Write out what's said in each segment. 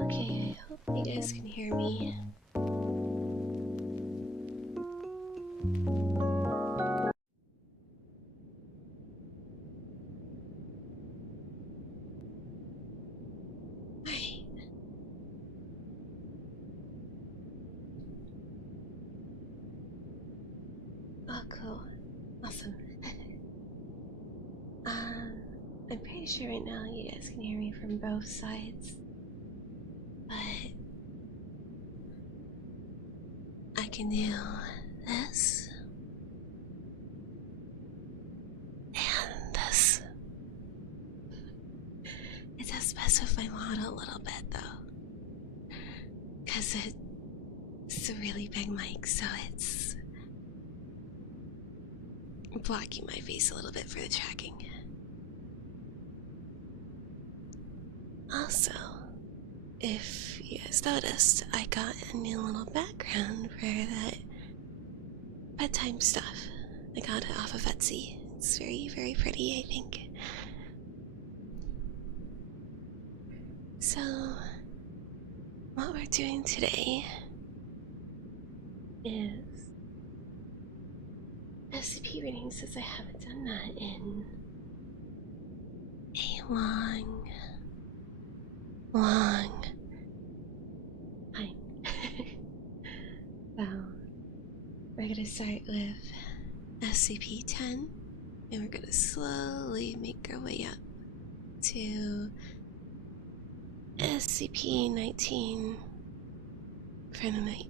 Okay, I hope you guys can hear me. Alright. Oh, cool. Awesome. I'm pretty sure right now you guys can hear me from both sides. But I can do this and this. It does mess with my model a little bit though, because it's a really big mic, so it's blocking my face a little bit for the tracking. Also, if you guys noticed, I got a new little background for that bedtime stuff. I got it off of Etsy. It's very, very pretty, I think. So, what we're doing today is SCP reading, since I haven't done that in a long time. So, we're gonna start with SCP-10, and we're gonna slowly make our way up to SCP-19 for the night.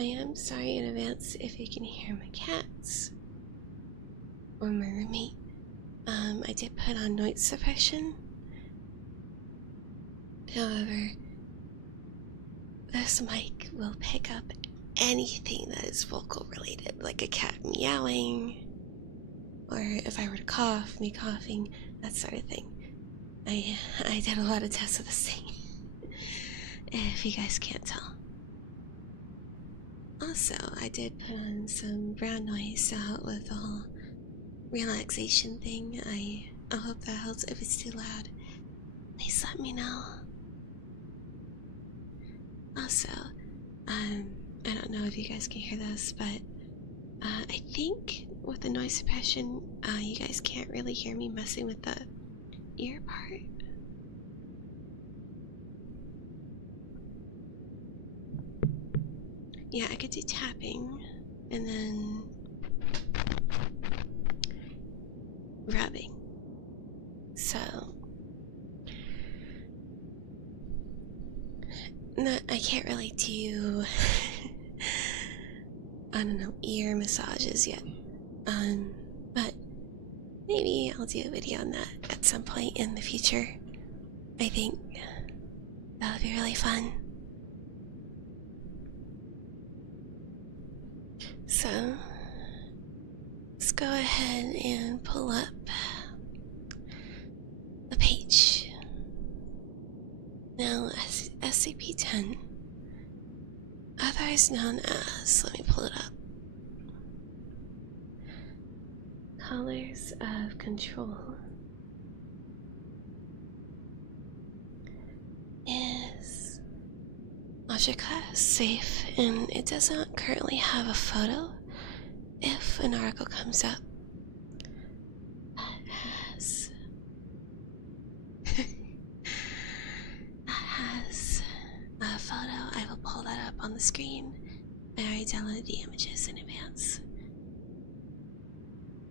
I am sorry in advance if you can hear my cats or my roommate. I did put on noise suppression. However, this mic will pick up anything that is vocal related, like a cat meowing, or if I were to cough, me coughing, that sort of thing. I did a lot of tests with this thing, if you guys can't tell. Also, I did put on some brown noise to help with the whole relaxation thing. I hope that helps. If it's too loud, please let me know. Also, I don't know if you guys can hear this, but I think with the noise suppression, you guys can't really hear me messing with the ear part. Yeah, I could do tapping and then rubbing. So I can't really do I don't know, ear massages yet. But maybe I'll do a video on that at some point in the future. I think that would be really fun. So let's go ahead and pull up the page. Now, SCP-10, otherwise known as, let me pull it up, Colors of Control, is object class safe, and it doesn't currently have a photo. If an article comes up that has a photo, I will pull that up on the screen. I already downloaded the images in advance.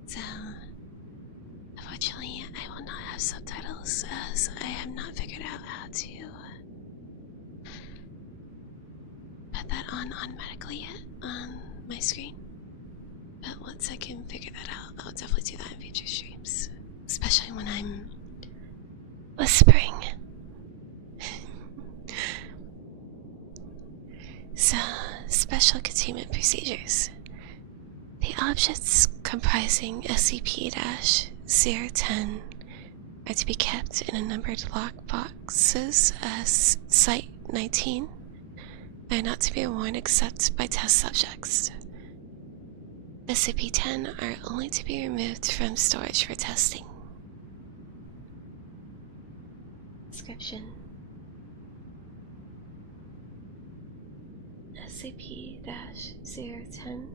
So, unfortunately, I will not have subtitles as I have not figured out how to put that on automatically yet on my screen. But once I can figure that out, I'll definitely do that in future streams. Especially when I'm whispering. So, special containment procedures. The objects comprising SCP-010 are to be kept in a numbered lock boxes as Site-19. They are not to be worn except by test subjects. SCP-10 are only to be removed from storage for testing. Description: SCP-010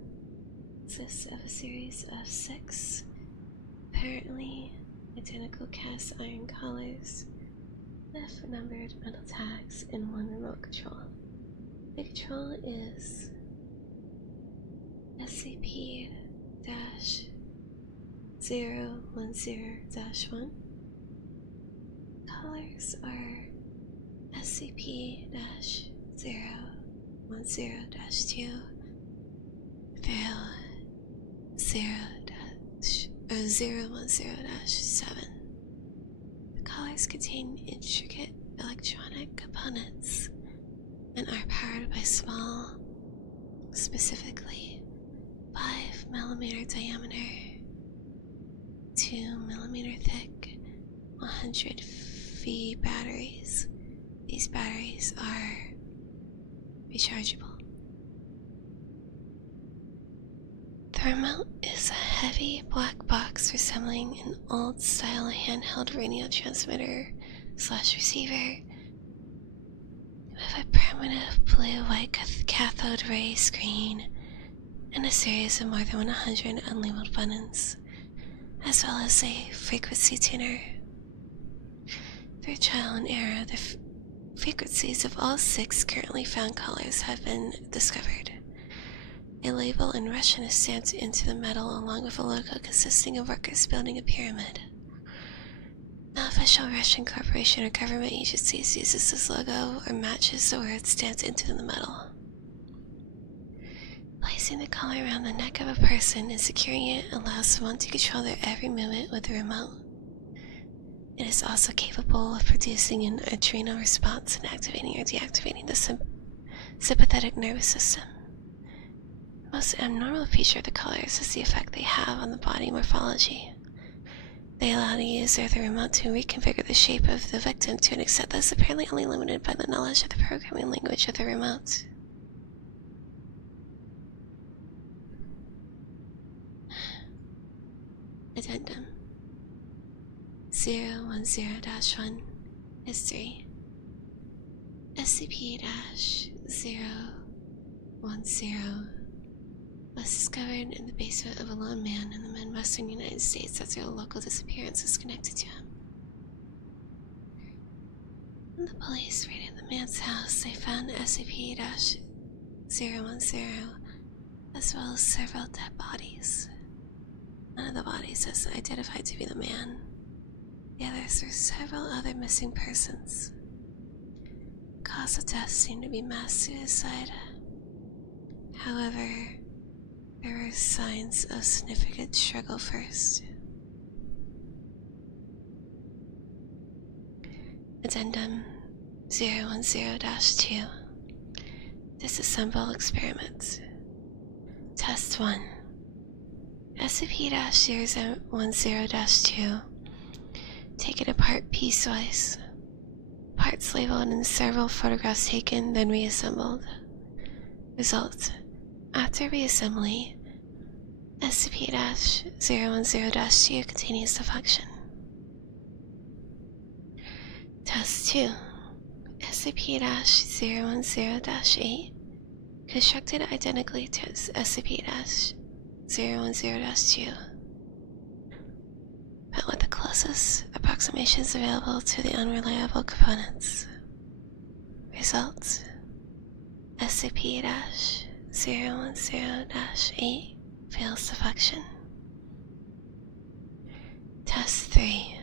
consists of a series of 6 apparently identical cast iron collars with numbered metal tags and 1 remote control. The control is SCP-010-1. Colors are SCP-010-2 through 010-7. The collars contain intricate electronic components and are powered by small, specifically 5mm diameter, 2mm thick, 100V batteries. These batteries are rechargeable. The remote is a heavy black box resembling an old-style handheld radio transmitter / receiver with a primitive blue-white cathode ray screen and a series of more than 100 unlabeled buttons, as well as a frequency tuner. Through trial and error, the frequencies of all 6 currently found colors have been discovered. A label in Russian is stamped into the metal along with a logo consisting of workers building a pyramid. No official Russian corporation or government agencies uses this logo or matches the words stamped into the metal. Placing the collar around the neck of a person and securing it allows one to control their every movement with the remote. It is also capable of producing an adrenal response and activating or deactivating the sympathetic nervous system. most abnormal feature of the colors is the effect they have on the body morphology. They allow the user of the remote to reconfigure the shape of the victim to an extent that is apparently only limited by the knowledge of the programming language of the remote. Addendum 010-1 History SCP-010 was discovered in the basement of a lone man in the Midwestern United States after a local disappearance was connected to him. When the police raided the man's house, they found SCP-010 as well as several dead bodies. One of the bodies is identified to be the man. The others are several other missing persons. The cause of death seemed to be mass suicide. However, there were signs of significant struggle first. Addendum 010-2 Disassemble Experiment Test 1 SCP-010-2 taken apart piecewise. Parts labeled and several photographs taken, then reassembled. Result: after reassembly, SCP-010-2 continues to function. Test 2 SCP-010-8 constructed identically to SCP-010-2, but with the closest approximations available to the unreliable components. Result: SCP-010-8 fails to function. Test 3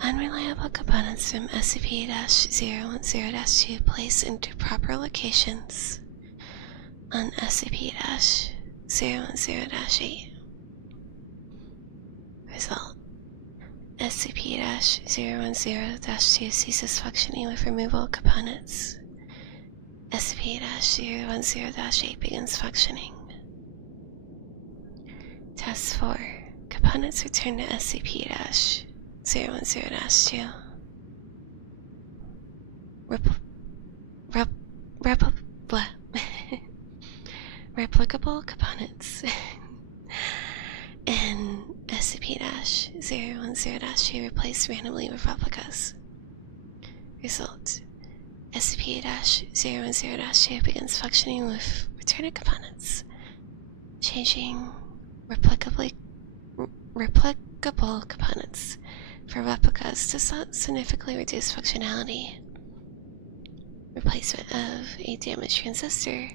Unreliable components from SCP-010-2 placed into proper locations on SCP-010-8. Result: SCP-010-2 ceases functioning with removal of components. SCP-010-8 begins functioning. Test 4 Components return to SCP-010-2. Replicable components and SCP-010-2 replaced randomly with replicas. Result: SCP-010-2 begins functioning with returned components, changing replicable components for replicas does not significantly reduce functionality. Replacement of a damaged transistor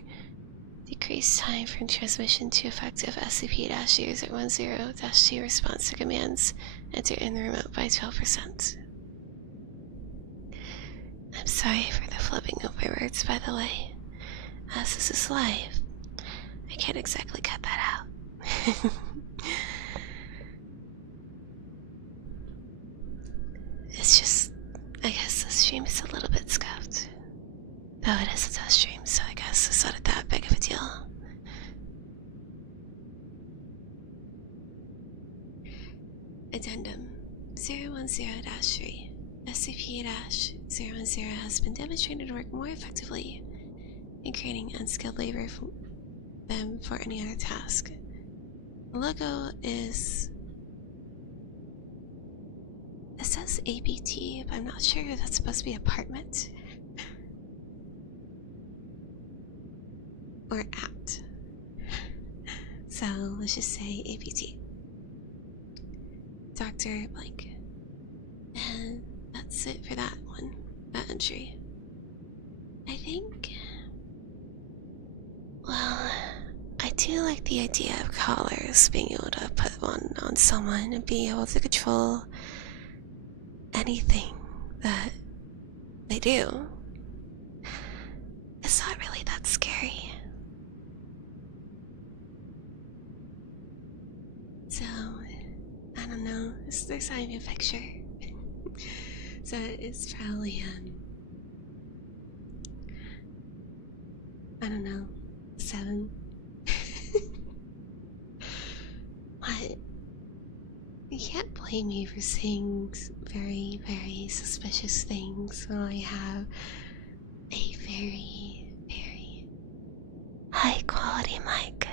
decreased time from transmission to effective SCP-010-2 response to commands entered in the remote by 12%. I'm sorry for the flubbing of my words, by the way. As this is live, I can't exactly cut that out. It's just, I guess the stream is a little bit scuffed. Though it is a test stream, so I guess it's not that big of a deal. Addendum 010-3 SCP-010 has been demonstrated to work more effectively in creating unskilled labor than for any other task. The logo is... it says ABT, but I'm not sure if that's supposed to be apartment or apt. So let's just say ABT. Dr. Blank. And that's it for that one, that entry. I think... well, I do like the idea of collars, being able to put one on someone and being able to control anything that they do. It's not really that scary. So, I don't know, there's not even a picture. So it's probably, I don't know, 7 you can't blame me for saying very, very suspicious things when I have a very, very high quality mic.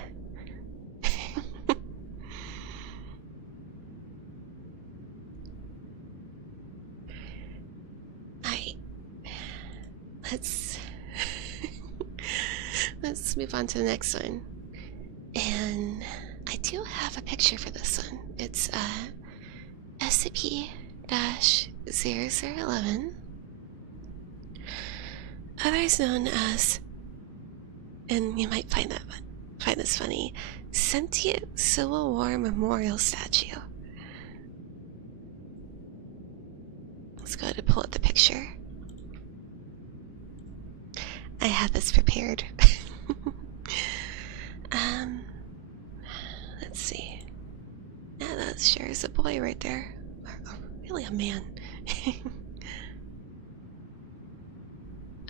Let's move on to the next one. And I do have a picture for this one. It's SCP-0011, otherwise known as, and you might find this funny, Sentient Civil War Memorial Statue. Let's go ahead and pull up the picture. I had this prepared. Let's see. Yeah, that sure is a boy right there. Or really a man.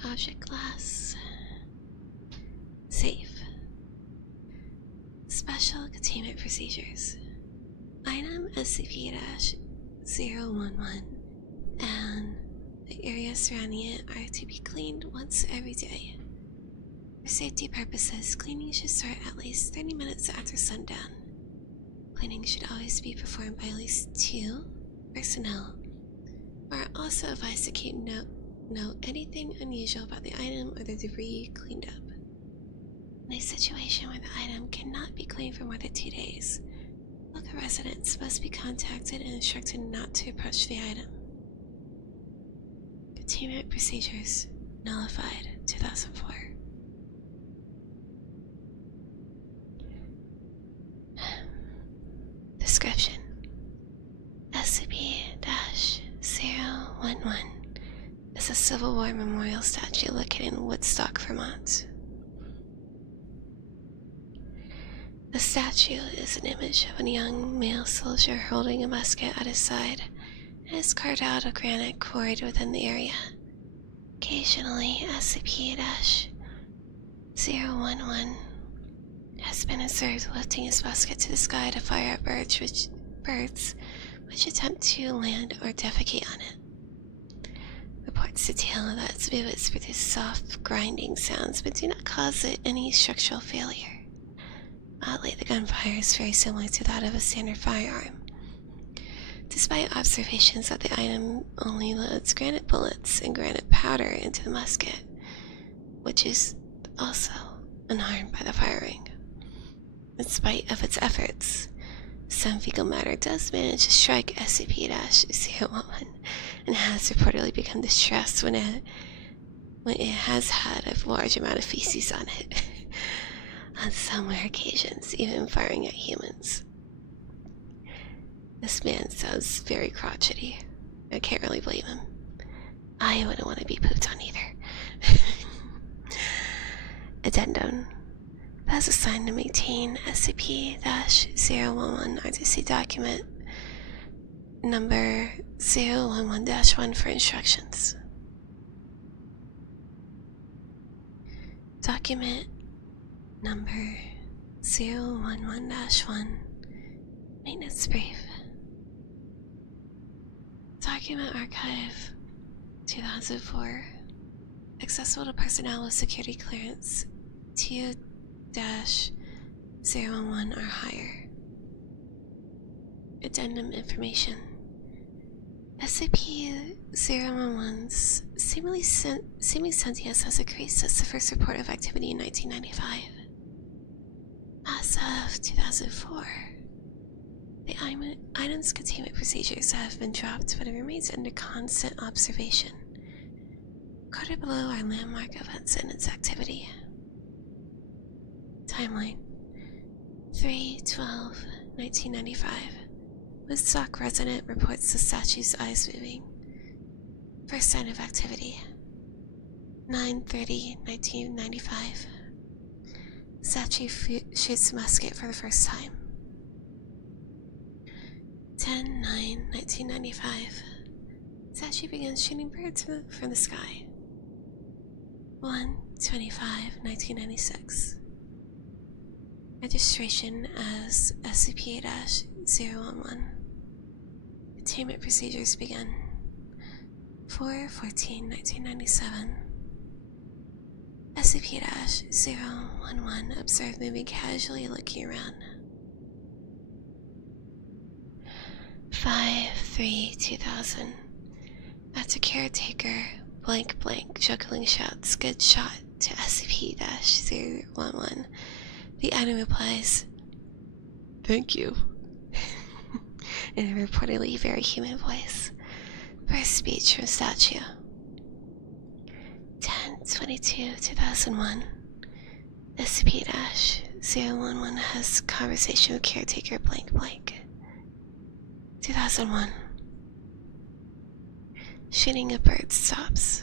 Object glass. Safe. Special containment procedures. Item SCP-011 and the area surrounding it are to be cleaned once every day. For safety purposes, cleaning should start at least 30 minutes after sundown. Cleaning should always be performed by at least 2 personnel, who are also advised to keep note anything unusual about the item or the debris cleaned up. In a situation where the item cannot be cleaned for more than 2 days, local residents must be contacted and instructed not to approach the item. Containment procedures nullified 2004. Description: SCP-011 is a Civil War memorial statue located in Woodstock, Vermont. The statue is an image of a young male soldier holding a musket at his side and is carved out of granite quarried within the area. Occasionally, SCP-011 has been observed lifting his musket to the sky to fire at birds which attempt to land or defecate on it. Reports detail that its movements produce soft, grinding sounds but do not cause it any structural failure. Oddly, the gunfire is very similar to that of a standard firearm, despite observations that the item only loads granite bullets and granite powder into the musket, which is also unharmed by the firing. In spite of its efforts, some fecal matter does manage to strike SCP-011 and has reportedly become distressed when it has had a large amount of feces on it. On some rare occasions, even firing at humans. This man sounds very crotchety. I can't really blame him. I wouldn't want to be pooped on either. Addendum. That is assigned to maintain SCP-011 RTC document number 011-1 for instructions. Document number 011-1 Maintenance Brief. Document Archive 2004. Accessible to personnel with security clearance 2-011 or higher. Addendum information. SCP-011's seemingly sentience has increased since the first report of activity in 1995. As of 2004, the item's containment procedures have been dropped, but it remains under constant observation. Quoted below are landmark events in its activity. Timeline: 3/12/1995. Woodstock resident reports the statue's eyes moving. First sign of activity: 9/30/1995. Statue shoots musket for the first time. 10/9/1995. Statue begins shooting birds from the sky. 1/25/1996. Registration as SCP-011. Containment procedures begin. 4/14/1997. SCP-011 observed moving casually, looking around. 5/3/2000. After caretaker blank blank juggling shouts, "Good shot" to SCP-011, the item replies, "Thank you," in a reportedly very human voice. First speech from statue. 10/22/2001. SCP-011 has conversation with caretaker blank blank. 2001. Shooting a bird stops.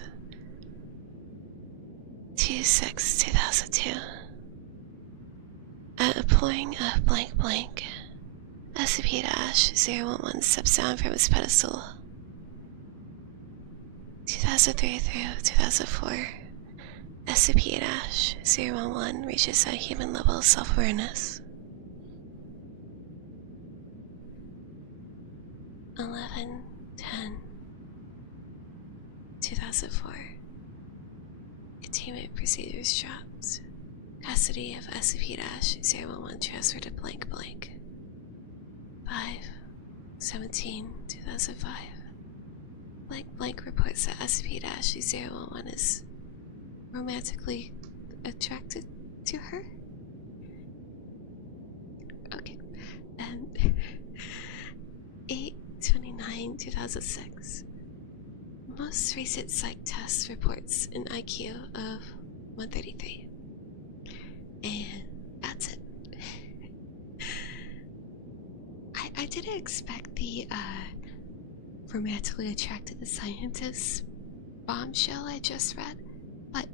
2/6/2002. At a pouring of blank blank, SCP-011 steps down from his pedestal. 2003-2004. SCP-011 reaches a human level of self-awareness. 11/10/2004. Containment procedures dropped. Custody of SCP-011 transferred to blank blank. 5/17/2005. Blank blank reports that SCP-011 is romantically attracted to her. Okay. And 8/29/2006. Most recent psych test reports an IQ of 133. And that's it. I didn't expect the romantically attracted to scientists bombshell I just read, but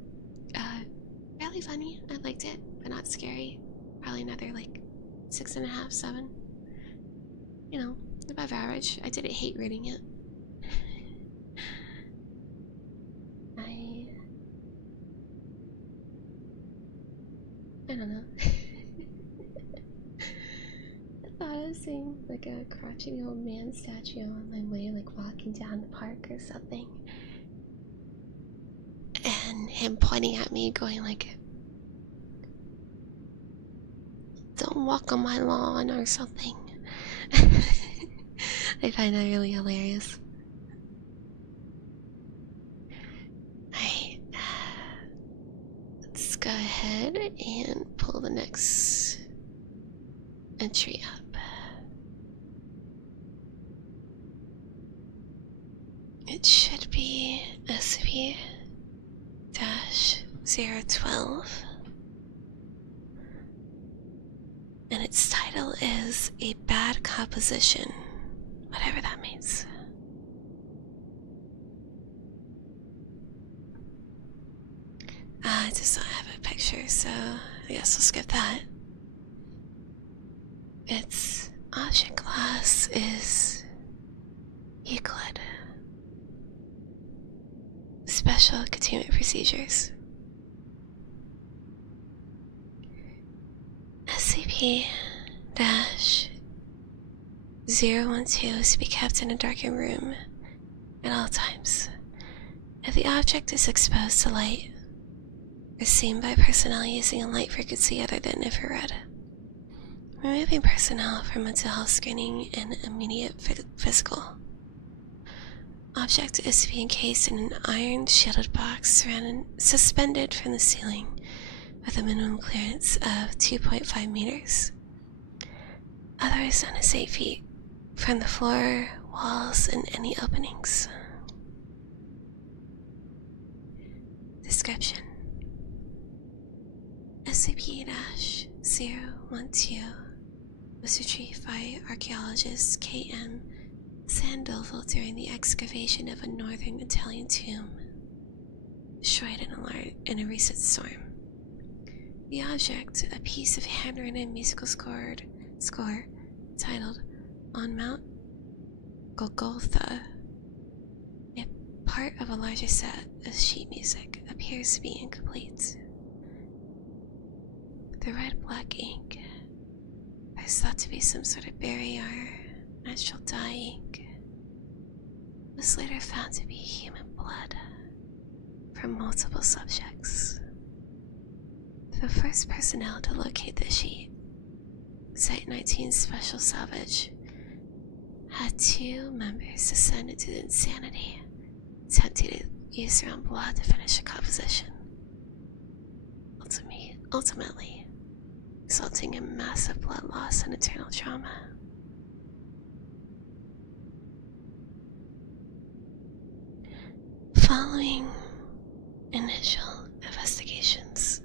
fairly funny. I liked it, but not scary. Probably another like 6.5, 7. You know, above average. I didn't hate reading it. I don't know. I thought I was seeing like a crouching old man statue on my way, like walking down the park or something. And him pointing at me, going like, "Don't walk on my lawn" or something. I find that really hilarious. Alright. Let's go ahead and pull the next entry up. It should be SCP-012. And its title is A Bad Composition, whatever that means. It does not have a picture, so I guess we'll skip that. Its object class is Euclid. Special containment procedures. SCP-012 is to be kept in a darkened room at all times. If the object is exposed to light, or seen by personnel using a light frequency other than infrared, removing personnel from mental health screening and immediate physical. Object is to be encased in an iron shielded box suspended from the ceiling with a minimum clearance of 2.5 meters. Otherwise known as 8 feet from the floor, walls, and any openings. Description: SCP-012 was retrieved by archaeologist K.M. Sandoval during the excavation of a northern Italian tomb, destroyed in a recent storm. The object, a piece of handwritten musical score titled On Mount Golgotha, a part of a larger set of sheet music, appears to be incomplete. The red-black ink is thought to be some sort of berry or natural dye ink, was later found to be human blood from multiple subjects. The first personnel to locate the sheet, Site-19 Special Salvage, had 2 members descend into insanity, attempting to use their own blood to finish the composition, ultimately resulting in massive blood loss and internal trauma. Following initial investigations,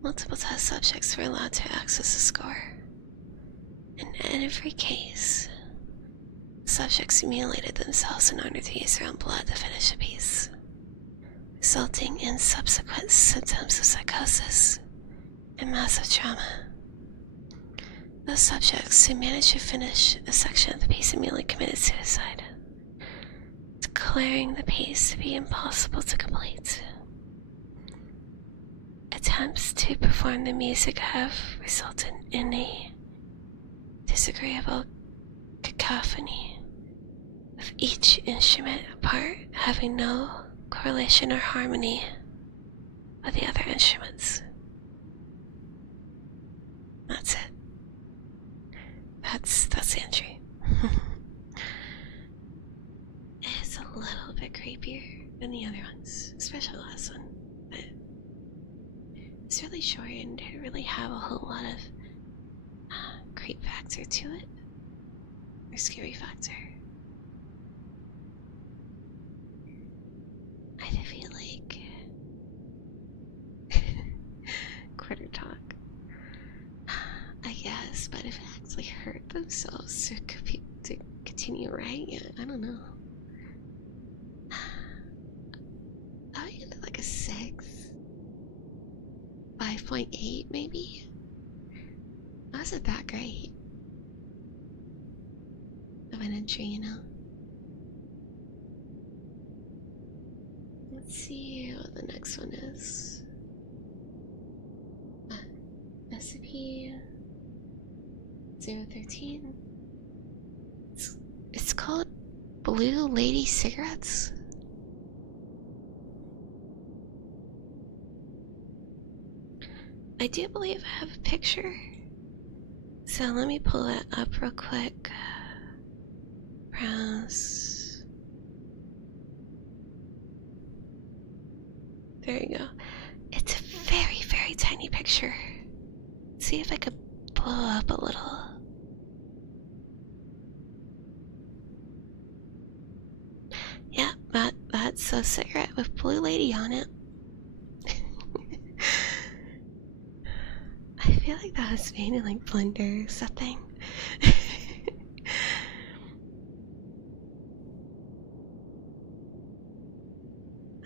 multiple test subjects were allowed to access the score. In every case, subjects mutilated themselves in order to use their own blood to finish a piece, resulting in subsequent symptoms of psychosis and massive trauma. Those subjects who managed to finish a section of the piece immediately committed suicide, declaring the piece to be impossible to complete. Attempts to perform the music have resulted in a disagreeable cacophony, with each instrument apart having no correlation or harmony with the other instruments. That's it. That's the entry. It's a little bit creepier than the other ones, especially the last one. But it's really short and didn't really have a whole lot of creep factor to it, or scary factor. I feel like quarter talk, I guess, but if it actually hurt themselves to continue writing it, I don't know. I ended like a 6, 5.8 maybe. That wasn't that great of an entry, you know. Let's see what the next one is. SCP-013. It's called Blue Lady Cigarettes. I do believe I have a picture, so let me pull it up real quick. Browse. There you go. It's a very, very tiny picture. Let's see if I could blow up a little. Yeah, that's a cigarette with Blue Lady on it. I feel like that was made in like Blender or something.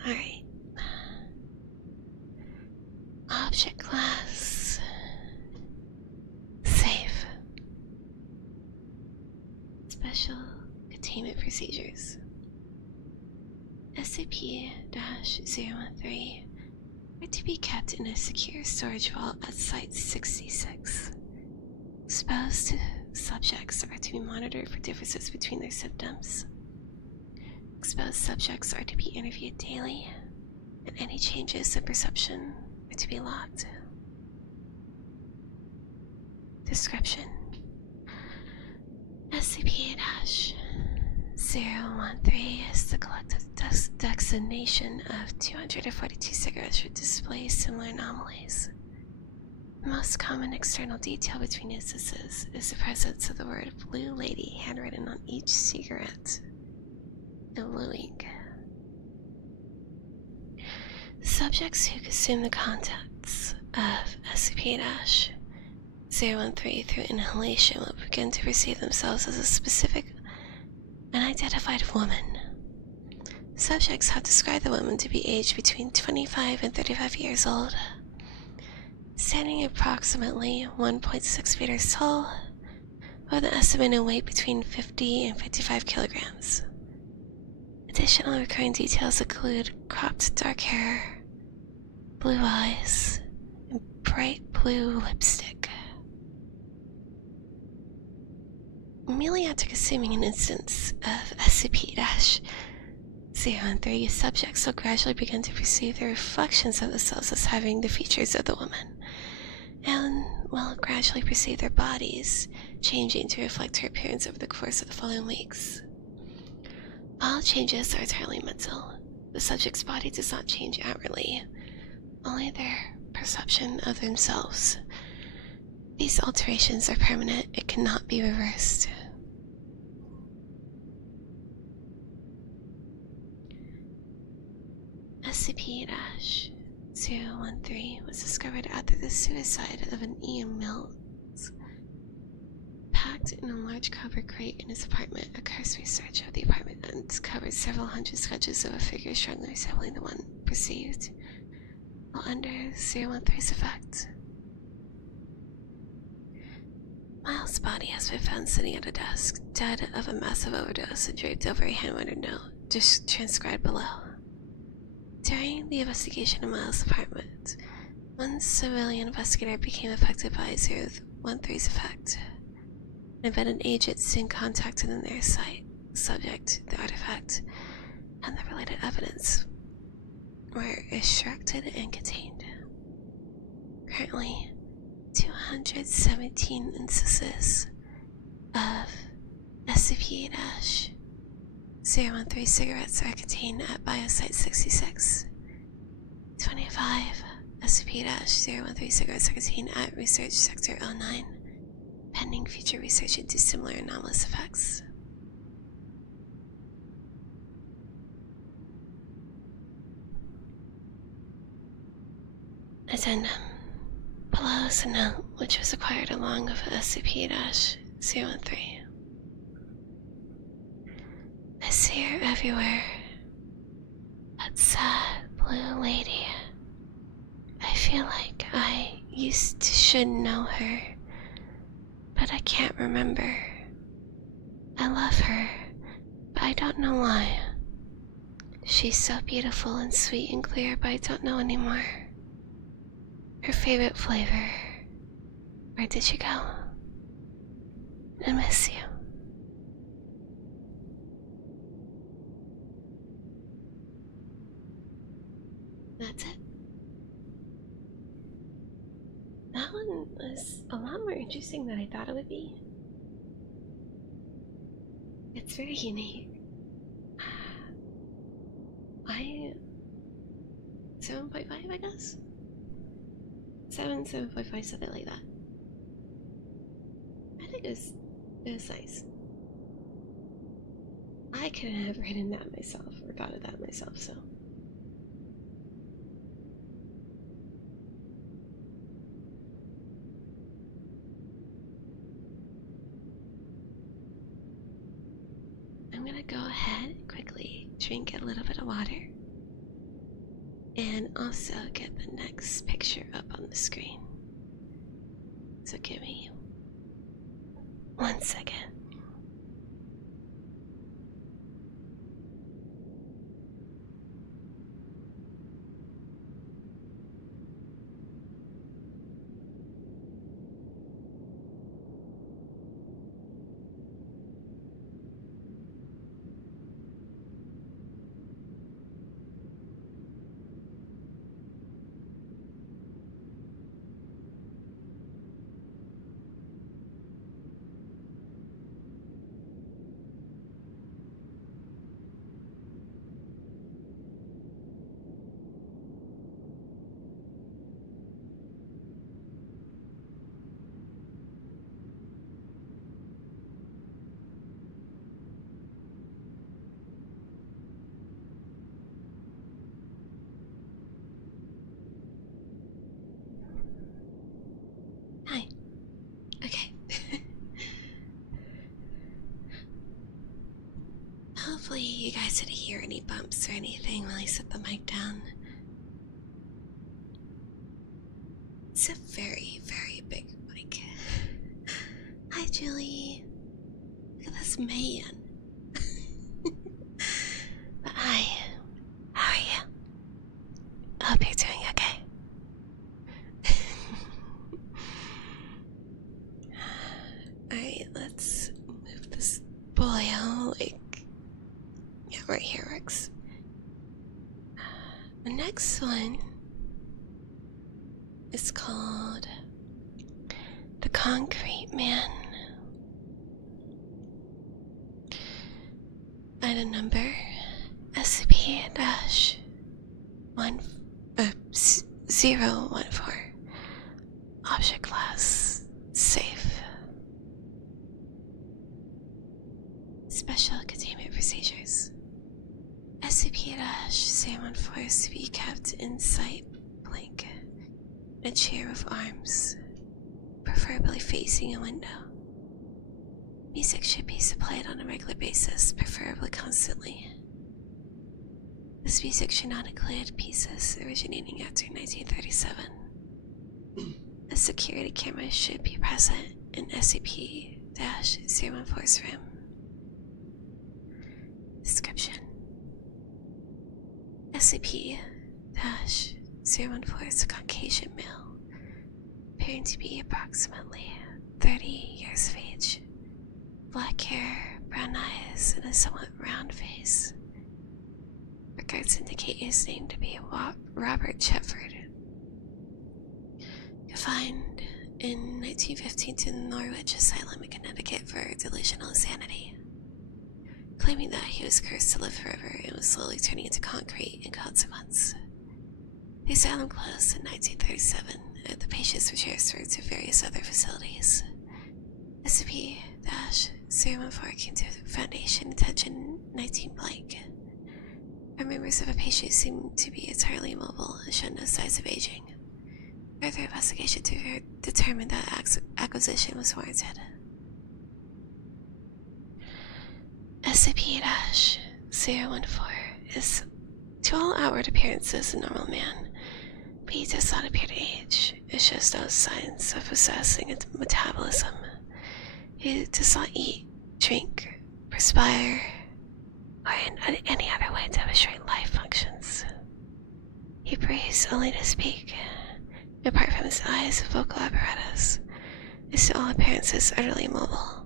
Alright. Object class. Safe. Special containment procedures. SCP-013 are to be kept in a secure storage vault at Site-66. Exposed subjects are to be monitored for differences between their symptoms. Exposed subjects are to be interviewed daily, and any changes in perception are to be logged. Description: SCP-013 is the collective designation of 242 cigarettes which display similar anomalies. The most common external detail between instances is the presence of the word Blue Lady handwritten on each cigarette in blue ink. Subjects who consume the contents of SCP-013 through inhalation will begin to perceive themselves as a specific, unidentified woman. Subjects have described the woman to be aged between 25 and 35 years old, standing approximately 1.6 meters tall, with an estimated weight between 50 and 55 kilograms. Additional recurring details include cropped dark hair, blue eyes, and bright blue lipstick. immediately after consuming an instance of SCP-013, subjects will gradually begin to perceive the reflections of themselves as having the features of the woman, and will gradually perceive their bodies changing to reflect her appearance over the course of the following weeks. All changes are entirely mental. The subject's body does not change outwardly, only their perception of themselves. These alterations are permanent and cannot be reversed. SCP-013 was discovered after the suicide of an Ian Mills. Packed in a large cardboard crate in his apartment, a cursory search of the apartment uncovered several hundred sketches of a figure strongly resembling the one perceived while under 013's effect. Miles' body has been found sitting at a desk, dead of a massive overdose, and draped over a handwritten note, just transcribed below. During the investigation of Miles' apartment, one civilian investigator became affected by 013's effect. An embedded agent soon contacted the nearest site. The subject, the artifact, and the related evidence were extracted and contained. Currently, 217 instances of SCP-013 cigarettes are contained at Biosite 66. 25 SCP-013 cigarettes are contained at Research Sector 09, pending future research into similar anomalous effects. Addendum. Below is a note which was acquired along with SCP-013. I see her everywhere. That sad blue lady. I feel like I should know her, but I can't remember. I love her, but I don't know why. She's so beautiful and sweet and clear, but I don't know anymore. Her favorite flavor. Where did she go? I miss you. That's it. That one was a lot more interesting than I thought it would be. It's very unique. 7.5, I guess? 7.5, something like that. I think it was nice. I couldn't have written that myself or thought of that myself, so. I'm gonna go ahead and quickly drink a little bit of water and also get the next picture up on the screen. So give me 1 second. Hi. Okay. Hopefully you guys didn't hear any bumps or anything while I set the mic down. It's a very, very big mic. Hi, Julie. Look at this man. But hi. How are you? I hope you're doing okay. Alright, let's move the right here works. The next one is called the Concrete Man. Item number SCP-014. Object class safe. Special containment procedures. SCP-014 is to be kept in sight blank in a chair with arms, preferably facing a window. Music should be supplied on a regular basis, preferably constantly. This music should not include pieces originating after 1937. A security camera should be present in SCP-014's room. Description: SCP-014 is a Caucasian male, appearing to be approximately 30 years of age. Black hair, brown eyes, and a somewhat round face. Records indicate his name to be Robert Shepard. Confined in 1915 to the Norwich Asylum in Connecticut for delusional insanity, claiming that he was cursed to live forever and was slowly turning into concrete in consequence. The asylum closed in 1937, and the patients were transferred to various other facilities. SCP-014 came to Foundation attention 19 blank. Our members of a patient who seemed to be entirely immobile and showed no signs of aging. Further investigation determined that acquisition was warranted. SCP-014 is, to all outward appearances, a normal man, but he does not appear to age. It shows no signs of possessing a metabolism. He does not eat, drink, perspire, or in any other way demonstrate life functions. He breathes only to speak. Apart from his eyes and vocal apparatus, is to all appearances utterly immobile.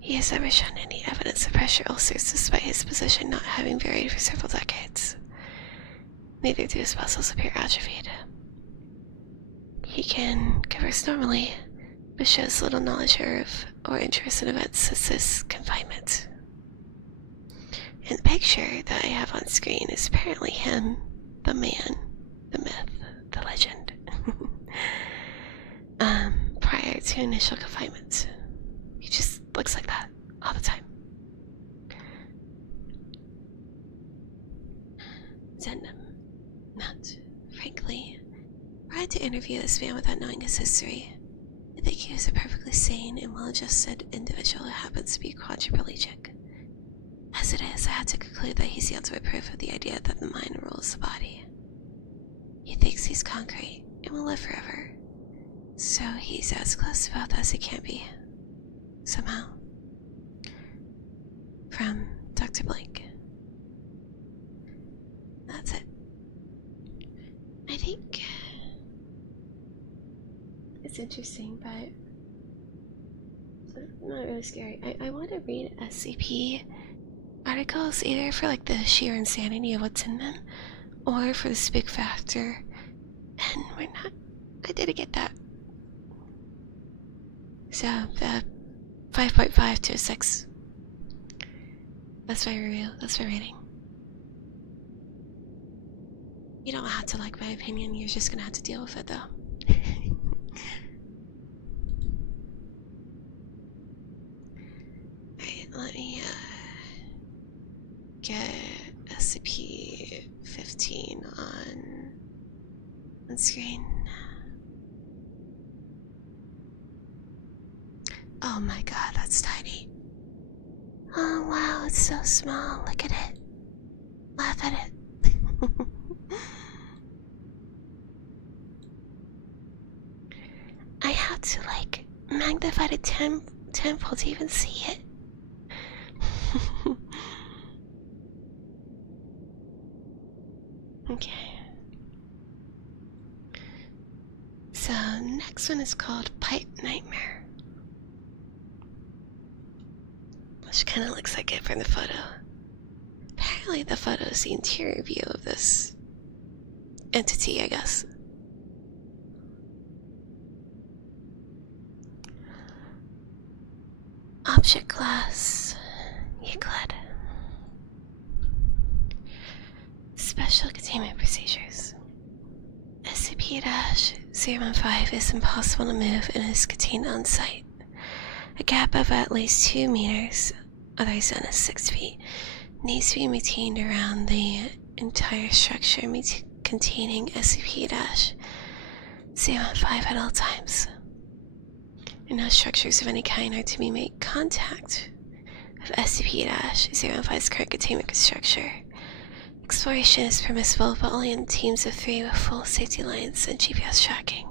He has never shown any evidence of pressure ulcers despite his position not having varied for several decades. Neither do his muscles appear atrophied. He can converse normally, but shows little knowledge of or interest in events such as this confinement. And the picture that I have on screen is apparently him, the man, the myth, the legend. Prior to initial confinement. He just looks like that all the time. Addendum. Note. Frankly, were I to interview this man without knowing his history, I think he was a perfectly sane and well-adjusted individual who happens to be quadriplegic. As it is, I had to conclude that he's the ultimate proof of the idea that the mind rules the body. He thinks he's concrete and will live forever, so he's as close to death as he can be. Somehow. From Dr. Blank. That's it. I think it's interesting, but not really scary. I want to read SCP articles either for like the sheer insanity of what's in them, or for the spook factor, and we're not. I didn't get that. So, 5.5 to 6. That's my review. That's my rating. You don't have to like my opinion. You're just gonna have to deal with it, though. Alright, let me get SCP-15 on screen. Oh my god, that's tiny. Oh wow, it's so small. Look at it. Laugh at it. I have to like magnify to 10-fold to even see it. Okay. So next one is called Pipe Nightmare. Which kind of looks like it from the photo. highlight the photo is the interior view of this entity, I guess. Object class, Euclid. Special containment procedures. SCP-015 is impossible to move and is contained on site. A gap of at least 2 meters, otherwise known as 6 feet, needs to be maintained around the entire structure containing SCP-015 at all times. And no structures of any kind are to be made contact of SCP-015's current containment structure. Exploration is permissible, but only in teams of 3 with full safety lines and GPS tracking.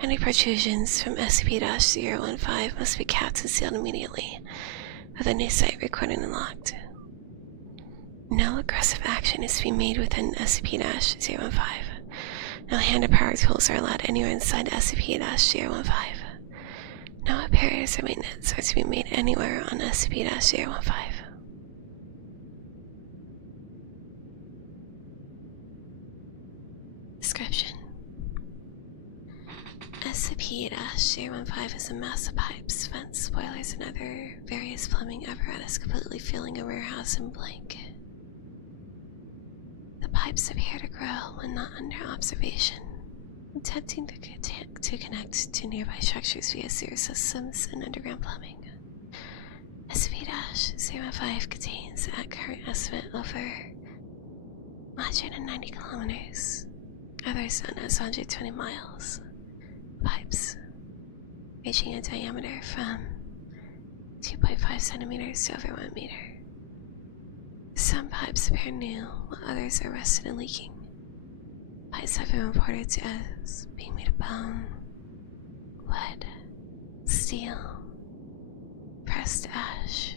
Any protrusions from SCP-015 must be capped and sealed immediately, with a new site recorded and logged. No aggressive action is to be made within SCP-015. No hand-powered tools are allowed anywhere inside SCP-015. No repairs or maintenance are to be made anywhere on SCP-015. Description: SCP-015 is a mass of pipes, vents, spoilers, and other various plumbing apparatus completely filling a warehouse in blank. The pipes appear to grow when not under observation, attempting to connect to nearby structures via sewer systems and underground plumbing. SCP-015 contains, at current estimate, over 190 kilometers, others known as 120 miles, pipes, ranging in diameter from 2.5 centimeters to over 1 meter. Some pipes appear new, while others are rusted and leaking. Pipes have been reported as being made of bone, wood, steel, pressed ash,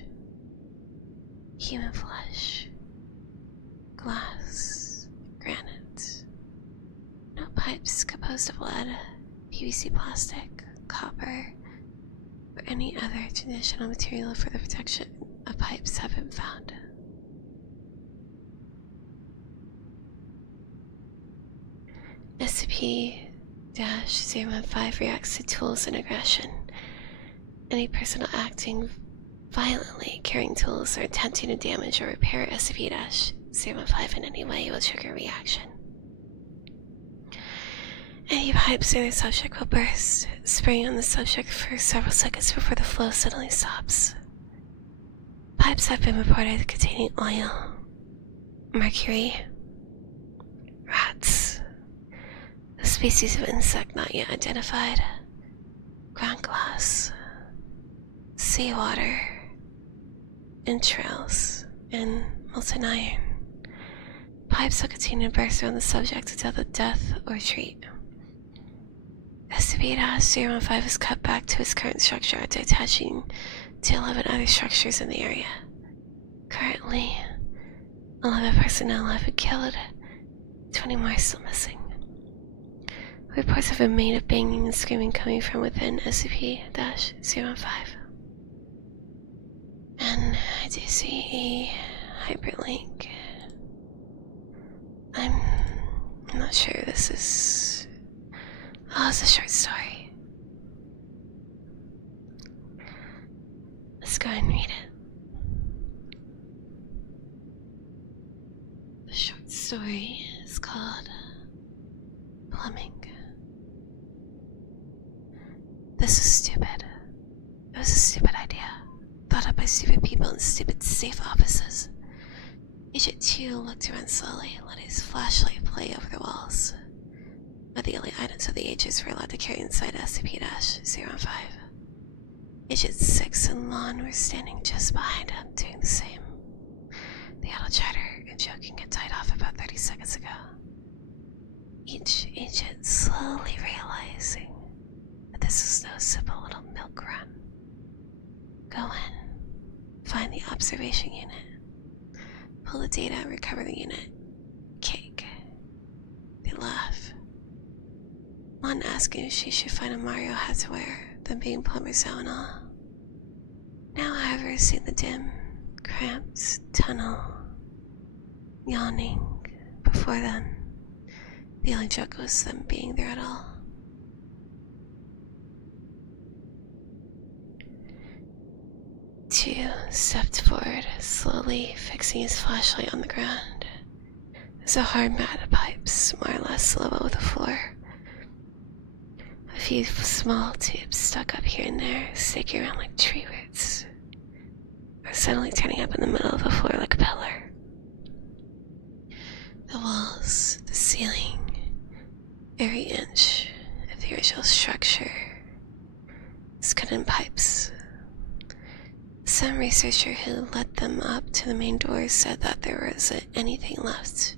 human flesh, glass, granite. No pipes composed of lead, PVC plastic, copper, or any other traditional material for the protection of pipes have been found. SCP-015 reacts to tools and aggression. Any person acting violently, carrying tools, or attempting to damage or repair SCP-015 in any way will trigger a reaction. Any pipes or the subject will burst, spraying on the subject for several seconds before the flow suddenly stops. Pipes have been reported containing oil, mercury, rats, a species of insect not yet identified, ground glass, seawater, entrails, and molten iron. Pipes will continue to burst around the subject until the death or treat. SCP-015 is cut back to its current structure after attaching to 11 other structures in the area. Currently, 11 personnel have been killed, 20 more are still missing. Reports have been made of banging and screaming coming from within SCP-015. And I do see a hyperlink. I'm not sure this is... Oh, it's a short story. Let's go and read it. The short story is called Plumbing. This is stupid. It was a stupid idea, thought up by stupid people in stupid safe offices. Agent 2 looked around slowly, let his flashlight play over the walls. But the only items of the agents were allowed to carry inside SCP-015. Agent 6 and Lon were standing just behind him, doing the same. The auto chatter and joking had died off about 30 seconds ago. Each agent slowly realizing that this was no simple little milk run. Go in, find the observation unit, pull the data and recover the unit. Cake. They laugh. Lon asking if she should find a Mario hat to wear, then being plumber's out and all. Now, however, seeing the dim, cramped tunnel yawning before then. The only joke was them being there at all. Two stepped forward, slowly fixing his flashlight on the ground. There's a hard mat of pipes, more or less level with the floor. A few small tubes stuck up here and there, sticking around like tree roots, or suddenly turning up in the middle of the floor like a pillar. The walls, the ceiling, every inch of the original structure is cut in pipes. Some researcher who led them up to the main door said that there wasn't anything left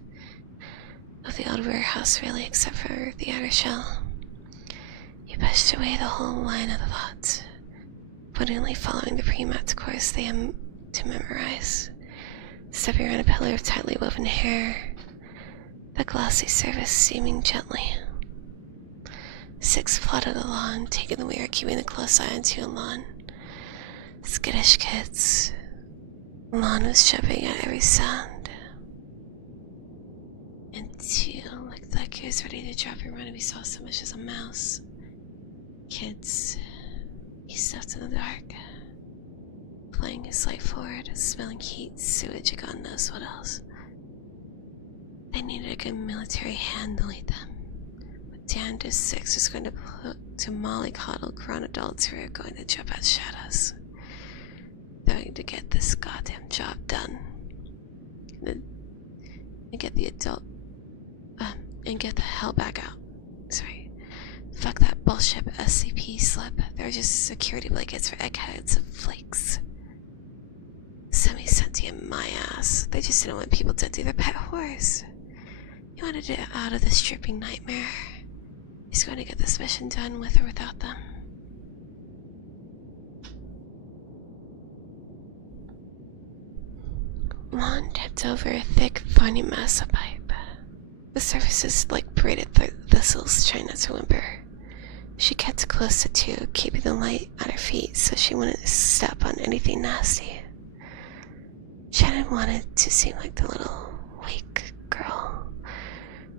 of the old warehouse really except for the outer shell. He pushed away the whole line of the lot, woodenly following the pre-mapped course they had to memorize, stepping around a pillar of tightly woven hair, the glossy surface steaming gently. 6 plodded along, taking the wheel, keeping a close eye on 2 and Lon. Skittish kids. Lon was jumping at every sound. And 2 looked like he was ready to drop and run if he saw so much as a mouse. Kids. He stepped in the dark, playing his light forward, smelling heat, sewage, and God knows what else. They needed a good military hand to lead them. But Dan to 6 was going to mollycoddle grown adults who were going to jump at shadows. Going to get this goddamn job done. And get the and get the hell back out. Sorry. Fuck that bullshit SCP slip. They're just security blankets for eggheads and flakes. Semi-sentient my ass. They just didn't want people to do their pet whores. He wanted to get out of this dripping nightmare. He's going to get this mission done with or without them. Lon tipped over a thick, thorny mass of pipe. The surface is like braided thistles, trying not to whimper. She kept close to 2, keeping the light at her feet so she wouldn't step on anything nasty. Shannon wanted to seem like the little, weak girl.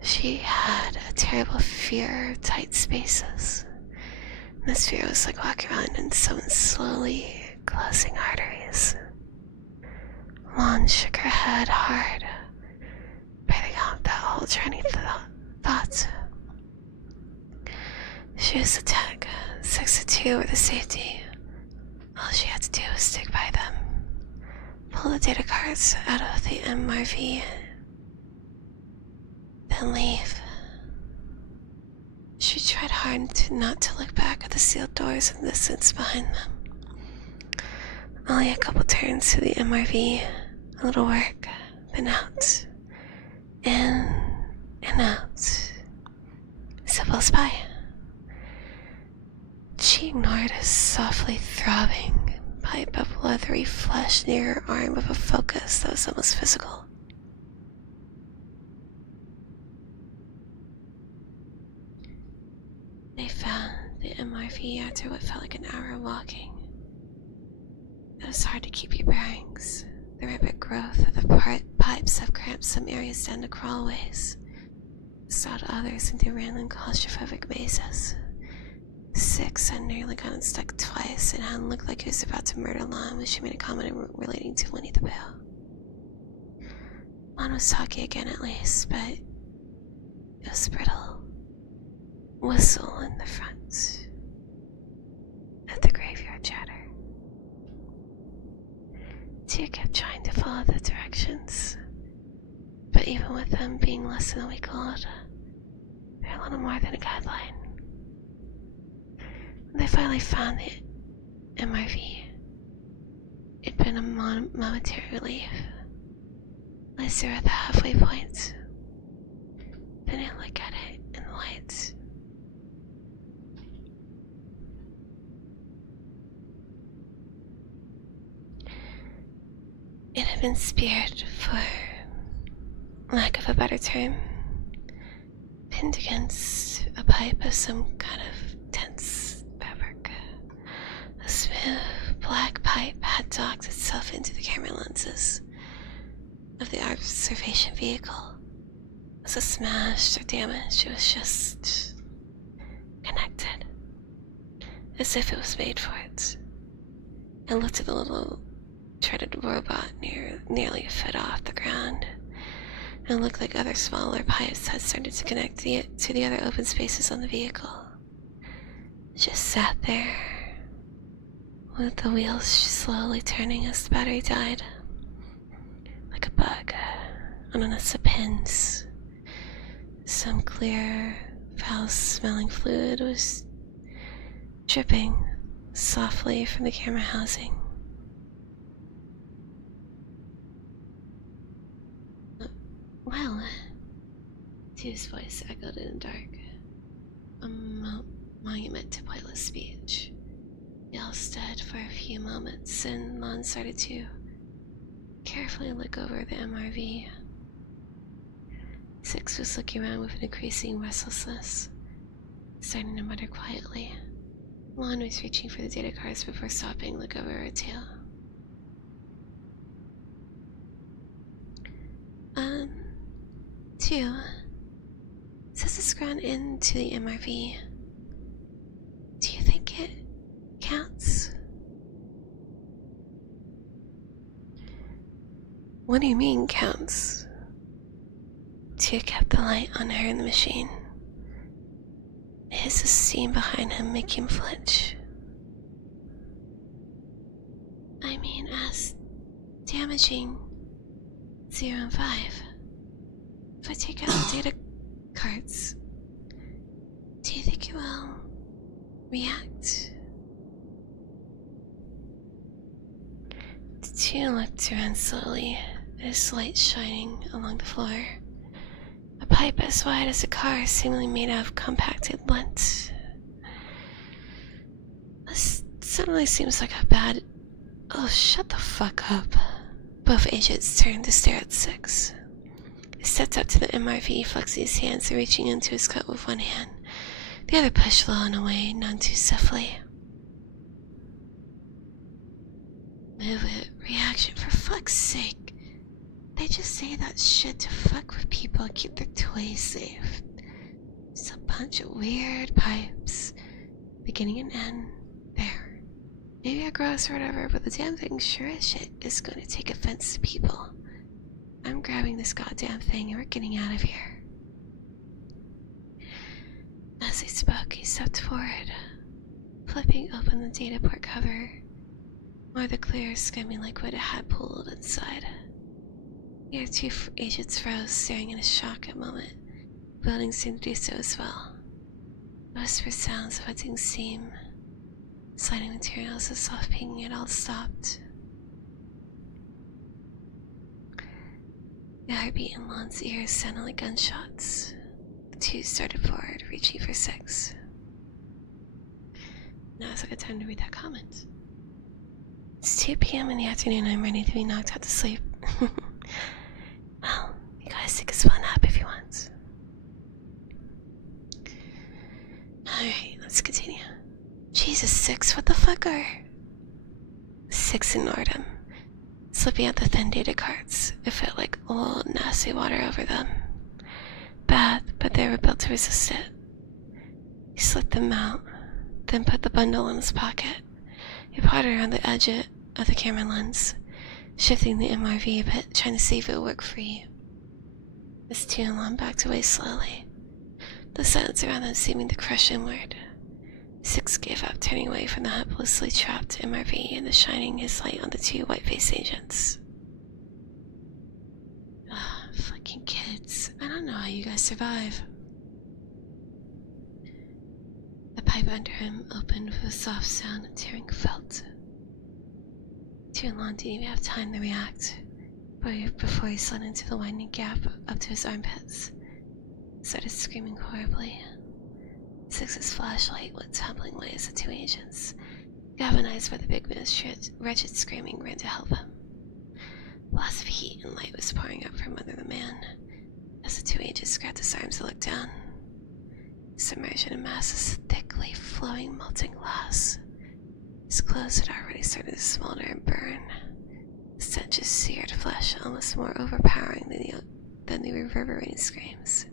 She had a terrible fear of tight spaces. This fear was like walking around in someone's slowly closing arteries. Lon shook her head hard, breathing out that whole train of thought. She was the tech, 6-2 were the safety. All she had to do was stick by them, pull the data cards out of the MRV, then leave. She tried hard not to look back at the sealed doors in the distance behind them. Only a couple turns to the MRV, a little work, then out. In and out. Simple spy. She ignored a softly throbbing pipe of leathery flesh near her arm with a focus that was almost physical. They found the MRV after what felt like an hour of walking. It was hard to keep your bearings. The rapid growth of the pipes have cramped some areas down to crawlways, stalled others into random claustrophobic mazes. 6 had nearly gotten stuck twice and hadn't looked like he was about to murder Lon when she made a comment relating to Winnie the Pooh. Lon was talking again at least, but it was brittle. Whistle in the front at the graveyard chatter. 2 kept trying to follow the directions, but even with them being less than a week old, they're a little more than a guideline. When they finally found the MRV, it'd been a momentary relief. At least they were at the halfway point. Then I look at it in the lights. It had been speared, for lack of a better term, pinned against a pipe of some kind of dense fabric. A smooth, black pipe had docked itself into the camera lenses. of the observation vehicle wasn't smashed or damaged, it was just connected, as if it was made for it. I looked at the little treaded robot nearly a foot off the ground, and it looked like other smaller pipes had started to connect to the other open spaces on the vehicle. It just sat there, with the wheels slowly turning as the battery died, like a bug on a nest of pins. Some clear, foul-smelling fluid was dripping softly from the camera housing. Well, Tu's voice echoed in the dark, a monument to pointless speech. They all stood for a few moments, and Lon started to carefully look over the MRV. Six was looking around with an increasing restlessness, starting to mutter quietly. Lon was reaching for the data cards before stopping to look over her tail. Two, since it's gone into the MRV, do you think it counts? What do you mean, counts? Tia kept the light on her in the machine. It hissed a steam behind him, making him flinch. I mean, as damaging 0 and 5. If I take out the data cards, do you think it will react? The two looked around slowly, his light shining along the floor. A pipe as wide as a car, seemingly made out of compacted lint. This suddenly seems like a bad... Oh, shut the fuck up. Both agents turned to stare at Six. He stepped up to the MRV, flexing his hands and reaching into his coat with one hand. The other pushed Lon away, none too stiffly. Move it. Reaction, for fuck's sake. They just say that shit to fuck with people and keep their toys safe. Just a bunch of weird pipes. Beginning and end. There. Maybe I gross or whatever, but the damn thing sure as shit is going to take offense to people. I'm grabbing this goddamn thing and we're getting out of here. As he spoke, he stepped forward, flipping open the data port cover. More of the clear, scummy liquid had pooled inside. The other two agents froze, staring in a shock at the moment. The building seemed to do so as well. The whispered sounds of wetting steam, sliding materials, and soft pinging had all stopped. The heartbeat in Lon's ears sounded like gunshots. The two started forward, reaching for Six. Now's a good time to read that comment. It's 2 p.m. in the afternoon and I'm ready to be knocked out to sleep. Well, you guys take a small nap if you want. Alright, let's continue. Jesus, Six, what the fuck are... Six ignored him, slipping out the thin data cards. It felt like old, nasty water over them. Bad, but they were built to resist it. He slipped them out, then put the bundle in his pocket. He prodded around the edge of the camera lens, shifting the MRV a bit, trying to see if it would work free. Miss Two and Lon backed away slowly, the silence around them seeming to crush inward. Six gave up, turning away from the helplessly trapped MRV and shining his light on the two white-faced agents. Ah, fucking kids. I don't know how you guys survive. The pipe under him opened with a soft sound of tearing felt. Two and Lon didn't even have time to react before he slid into the widening gap up to his armpits. Started screaming horribly. Six's flashlight lit tumbling away as the two agents, galvanized by the big man's wretched screaming, ran to help him. Lots of heat and light was pouring up from under the man as the two agents grabbed his arms to look down. Submerged in a mass of thickly flowing molten glass. His clothes had already started to smolder and burn. The stench of seared flesh, almost more overpowering than the reverberating screams.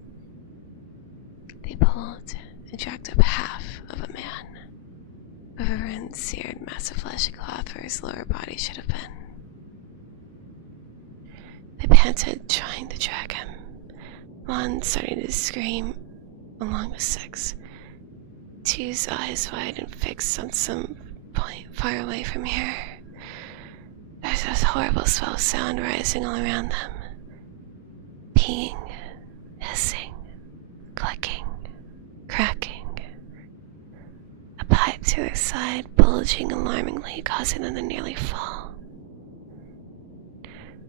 They pulled and dragged up half of a man, over and seared massive fleshy cloth where his lower body should have been. They panted, trying to drag him. Lon started to scream along with 6. 2's eyes wide and fixed on some point far away from here. There's this horrible swell of sound rising all around them. Peeing, hissing, clicking, cracking. A pipe to their side bulging alarmingly, causing them to nearly fall.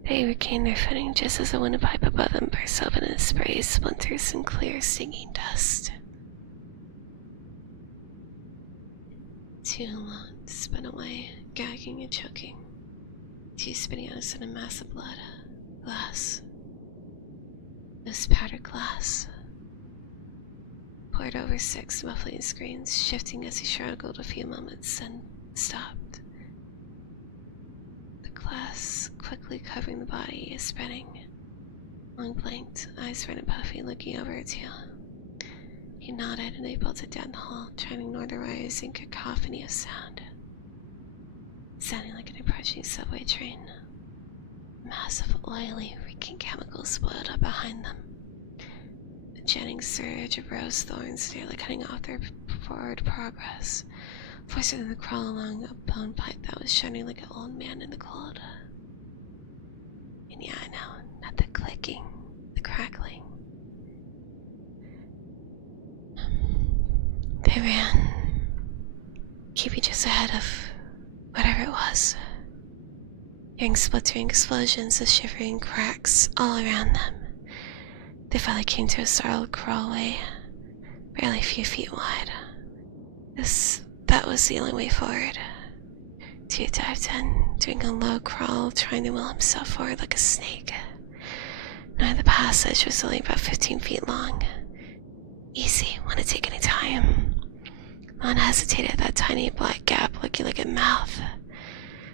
They regained their footing just as a windpipe above them burst open and sprayed splinters and clear, stinging dust. 2 Lon spun away, gagging and choking. 2 spitting out a sudden mass of blood. Glass. This powdered glass. Poured over 6, muffling screams, shifting as he struggled a few moments, then stopped. The glass quickly covering the body is spreading. Lon blinked, eyes red and puffy, looking over at 2. He nodded and they bolted down the hall, trying to ignore the rising cacophony of sound. Sounding like an approaching subway train. Massive, oily, reeking chemicals boiled up behind them. A jetting surge of rose thorns nearly cutting off their forward progress, forcing them to crawl along a bone pipe that was shining like an old man in the cold. And yeah, I know, not the clicking, the crackling. They ran, keeping just ahead of whatever it was, hearing splintering explosions of shivering cracks all around them. They finally came to a startled crawlway, barely a few feet wide. That was the only way forward. 2 dived in, doing a low crawl, trying to will himself forward like a snake. Now the passage was only about 15 feet long. Easy, wouldn't take any time. Lon hesitated at that tiny black gap, looking like a mouth,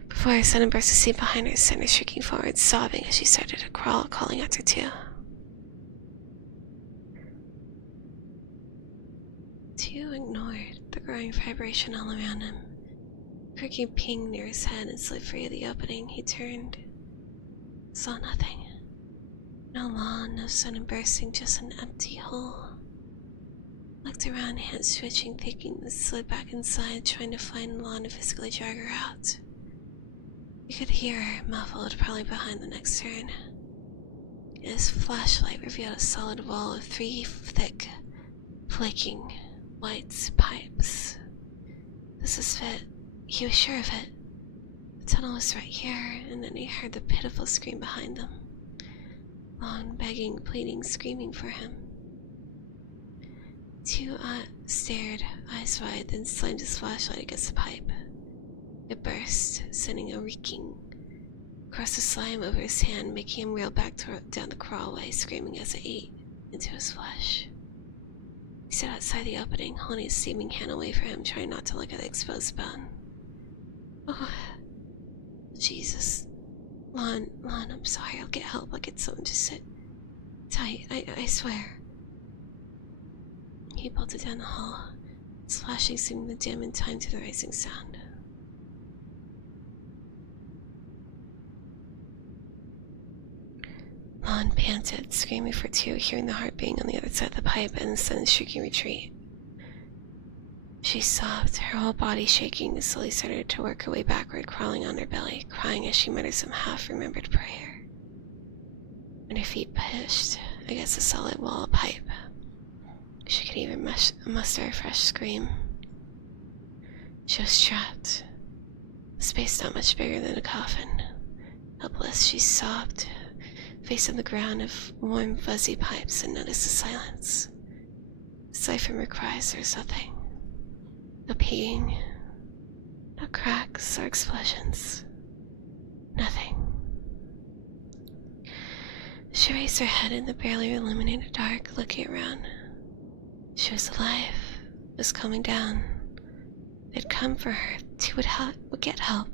before a sudden burst of steam behind her sent her shrieking forward, sobbing as she started to crawl, calling after 2. 2 ignored the growing vibration all around him. Creaking ping near his head and slid free of the opening. He turned, saw nothing. No lawn, no sudden bursting, just an empty hole. Looked around, hands twitching, thinking and slid back inside, trying to find Lon to physically drag her out. You could hear her, muffled, probably behind the next turn. His flashlight revealed a solid wall of 3 thick, flaking, white pipes. This is it. He was sure of it. The tunnel was right here, and then he heard the pitiful scream behind them. Lon begging, pleading, screaming for him. 2 stared, eyes wide, then slammed his flashlight against the pipe. It burst, sending a reeking across the slime over his hand, making him reel back down the crawlway, screaming as it ate into his flesh. He stood outside the opening, holding his steaming hand away from him, trying not to look at the exposed bone. Oh, Jesus. Lon, I'm sorry, I'll get help. I'll get someone to sit tight, I swear. He bolted down the hall, his flashing seeming to dim in time to the rising sound. Lon panted, screaming for 2, hearing the heart beating on the other side of the pipe and the sudden shrieking retreat. She sobbed, her whole body shaking, and slowly started to work her way backward, crawling on her belly, crying as she muttered some half-remembered prayer. When her feet pushed against the solid wall of pipe, she could even muster a fresh scream. She was trapped, a space not much bigger than a coffin. Helpless, she sobbed, face on the ground of warm, fuzzy pipes, and noticed the silence. Aside from her cries, there was nothing. No peeing, no cracks or explosions. Nothing. She raised her head in the barely illuminated dark, looking around. She was alive, was calming down. They'd come for her. 2 would get help.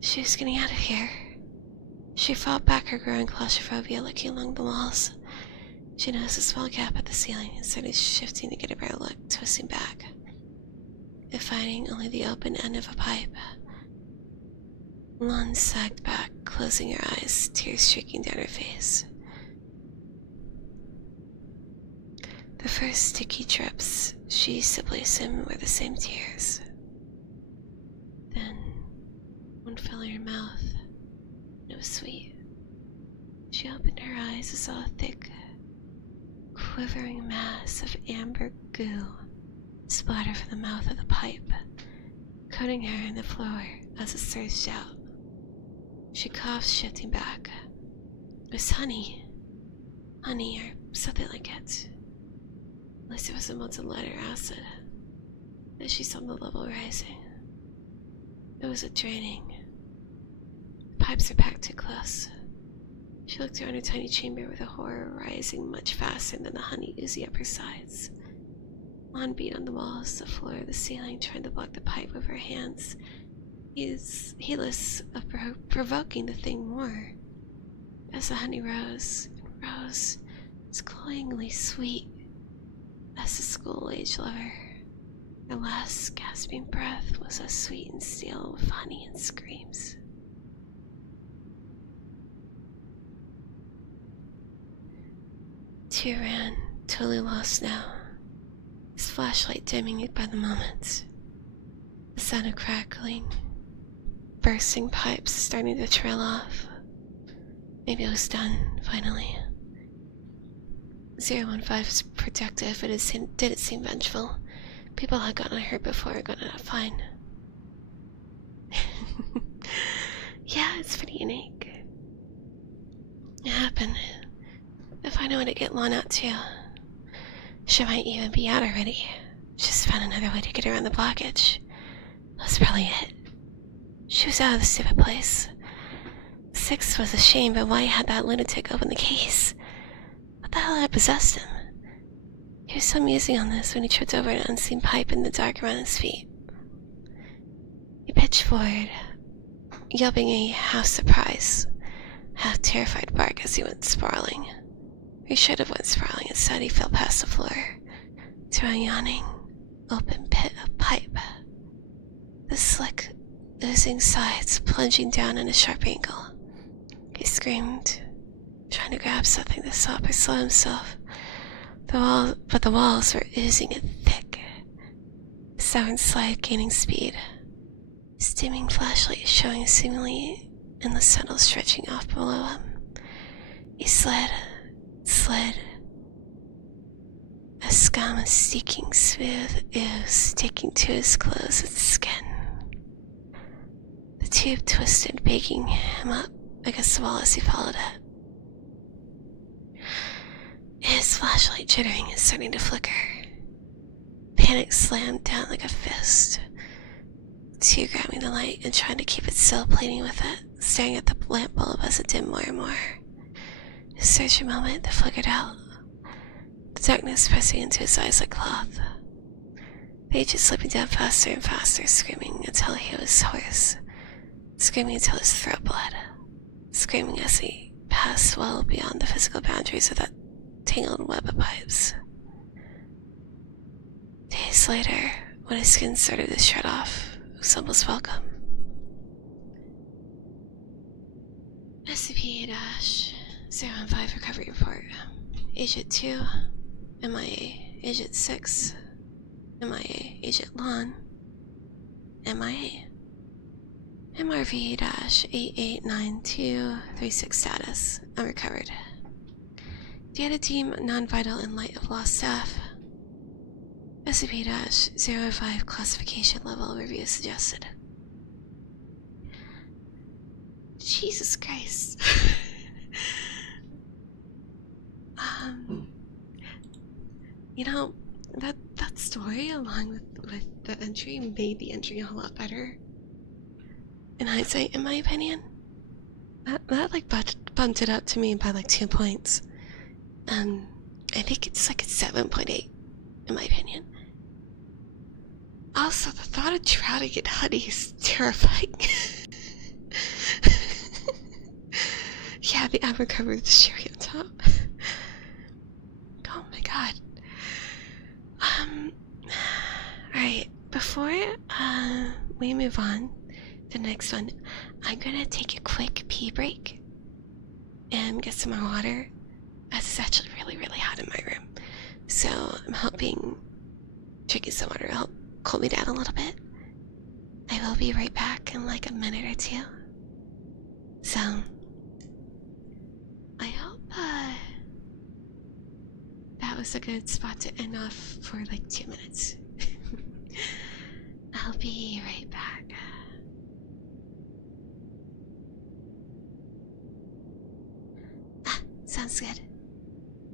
She was getting out of here. She fought back her growing claustrophobia, looking along the walls. She noticed a small gap at the ceiling and started shifting to get a better look, twisting back and finding only the open end of a pipe. Lon sagged back, closing her eyes, tears streaking down her face. The first sticky drips she simply assumed were the same tears. Then one fell in her mouth, and it was sweet. She opened her eyes and saw a thick, quivering mass of amber goo splatter from the mouth of the pipe, coating her in the floor as it surged out. She coughed, shifting back. It was honey. Honey, or something like it. At least it was a molten lead or acid. Then she saw the level rising. It was draining. The pipes were packed too close. She looked around her tiny chamber with a horror rising much faster than the honey oozing up her sides. Lon beat on the walls, the floor, the ceiling, trying to block the pipe with her hands. Heedless of provoking the thing more. As the honey rose and rose, it was cloyingly sweet as the school-age lover. Her last gasping breath was as sweet and stale with honey and screams. Tear ran, totally lost now, his flashlight dimming it by the moment. The sound of crackling, bursting pipes starting to trail off. Maybe it was done, finally. 015 was protective, but it didn't seem vengeful. People had gotten hurt before and gotten out fine. Yeah, it's pretty unique. It happened. If I know when to get Lon out too. She might even be out already. Just found another way to get around the blockage. That's probably it. She was out of the stupid place. 6 was a shame, but why had that lunatic open the case? What the hell had possessed him? He was so musing on this when he tripped over an unseen pipe in the dark around his feet. He pitched forward, yelping a half-surprised, half-terrified bark as he went sprawling. He should have went sprawling. Instead, he fell past the floor to a yawning, open pit of pipe. The slick, oozing sides plunging down at a sharp angle. He screamed, trying to grab something to stop or slow himself. But the walls were oozing it thick. The sound slide gaining speed. His dimming flashlight showing seemingly endless tunnels stretching off below him. He slid, a scum of sticking smooth ooze sticking to his clothes and skin. The tube twisted, baking him up against the wall as he followed it. His flashlight jittering and starting to flicker. Panic slammed down like a fist. Two grabbing the light and trying to keep it still, pleading with it, staring at the lamp bulb as it dimmed more and more. A searching moment that flickered out, the darkness pressing into his eyes like cloth. The agent slipping down faster and faster, screaming until he was hoarse, screaming until his throat bled, screaming as he passed well beyond the physical boundaries of that tangled web of pipes. Days later, when his skin started to shred off, it was almost welcome. SCP-015 Recovery Report. Agent 2, MIA. Agent 6, MIA. Agent Lon, MIA. MRV-889236 status, unrecovered. Data team non-vital in light of lost staff. SCP-005 classification level review suggested. Jesus Christ. You know, that story along with the entry made the entry a whole lot better. In hindsight, in my opinion. That like bumped it up to me by like 2 points. I think it's like a 7.8 in my opinion. Also, the thought of drowning in honey is terrifying. Yeah, the apple covered with cherry on top. Oh my god. Alright, before we move on to the next one, I'm gonna take a quick pee break and get some more water, as it's actually really, really hot in my room. So I'm hoping drinking some water will help cool me down a little bit. I will be right back in like a minute or two. So I hope that was a good spot to end off for like 2 minutes. I'll be right back. Sounds good.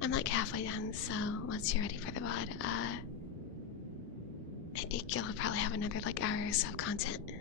I'm like halfway done, so once you're ready for the VOD, I think you'll probably have another like hour or so of content.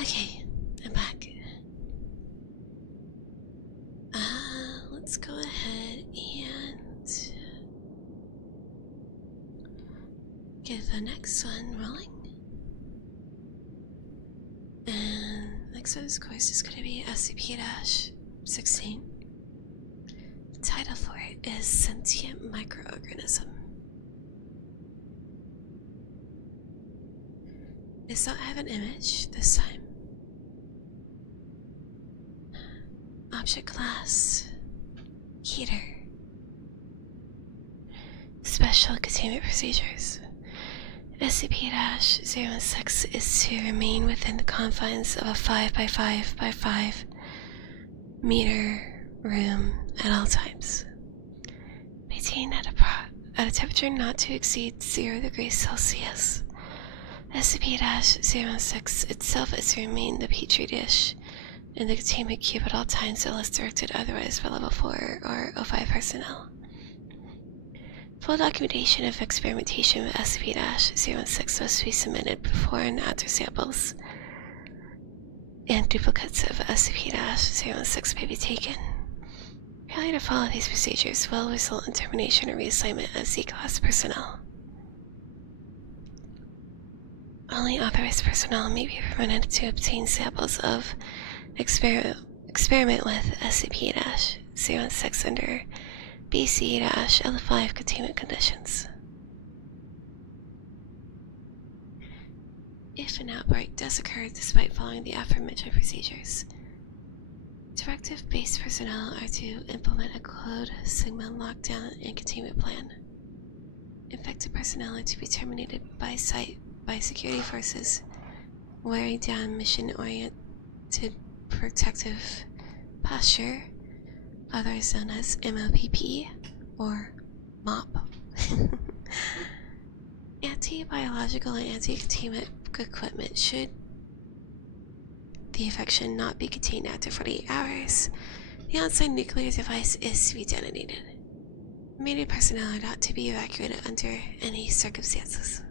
Okay, I'm back. Let's go ahead and get the next one rolling. And next one, of course, is going to be SCP-16. title for it is Sentient Micro-Organism. It does not have an image this time. Object class Heater. Special containment procedures. SCP-016 is to remain within the confines of a 5 by 5 by 5 meter room at all times. Maintained at a temperature not to exceed 0 degrees Celsius. SCP-016 itself is to remain the petri dish in the containment cube at all times unless directed otherwise by Level 4 or O5 personnel. Full documentation of experimentation with SCP-016 must be submitted before and after samples, and duplicates of SCP-016 may be taken. Failure to follow these procedures will result in termination or reassignment as Z-Class personnel. Only authorized personnel may be permitted to obtain samples of experiment with SCP-016 under BC-L5 containment conditions. If an outbreak does occur despite following the aforementioned procedures, directive-based personnel are to implement a Code Sigma lockdown and containment plan. Infected personnel are to be terminated by site by security forces wearing down mission-oriented protective posture, otherwise known as MOPP or MOP. Anti-biological and anti-containment equipment should the infection not be contained after 48 hours. The on-site nuclear device is to be detonated. Remaining personnel are not to be evacuated under any circumstances.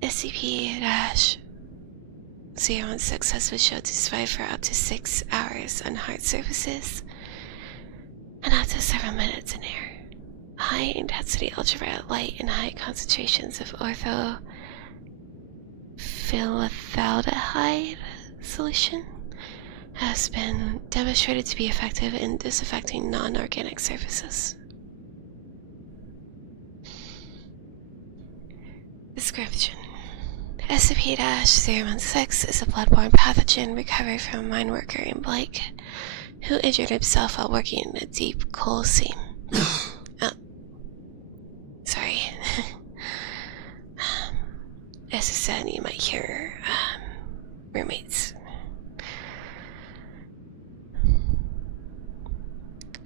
SCP-016 has been shown to survive for up to 6 hours on hard surfaces and up to several minutes in air. High-intensity ultraviolet light and high concentrations of orthophthaldehyde solution has been demonstrated to be effective in disinfecting non-organic surfaces. Description: SCP-016 is a bloodborne pathogen recovered from a mine worker in Blake who injured himself while working in a deep coal seam. Sorry. As I said, you might hear roommates.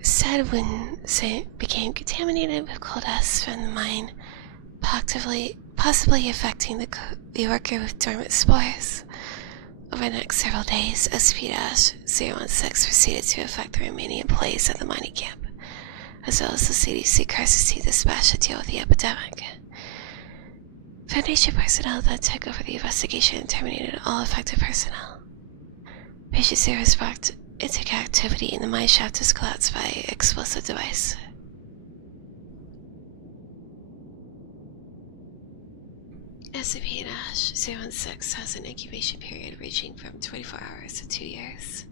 Said when it became contaminated with coal dust from the mine, possibly affecting the worker with dormant spores. Over the next several days, SCP-016 proceeded to affect the remaining employees at the mining camp, as well as the CDC crisis team dispatched to deal with the epidemic. Foundation personnel then took over the investigation and terminated all affected personnel. Patient 0 sparked into activity in the mine shaft was collapsed by explosive device. SCP-016 has an incubation period ranging from 24 hours to 2 years,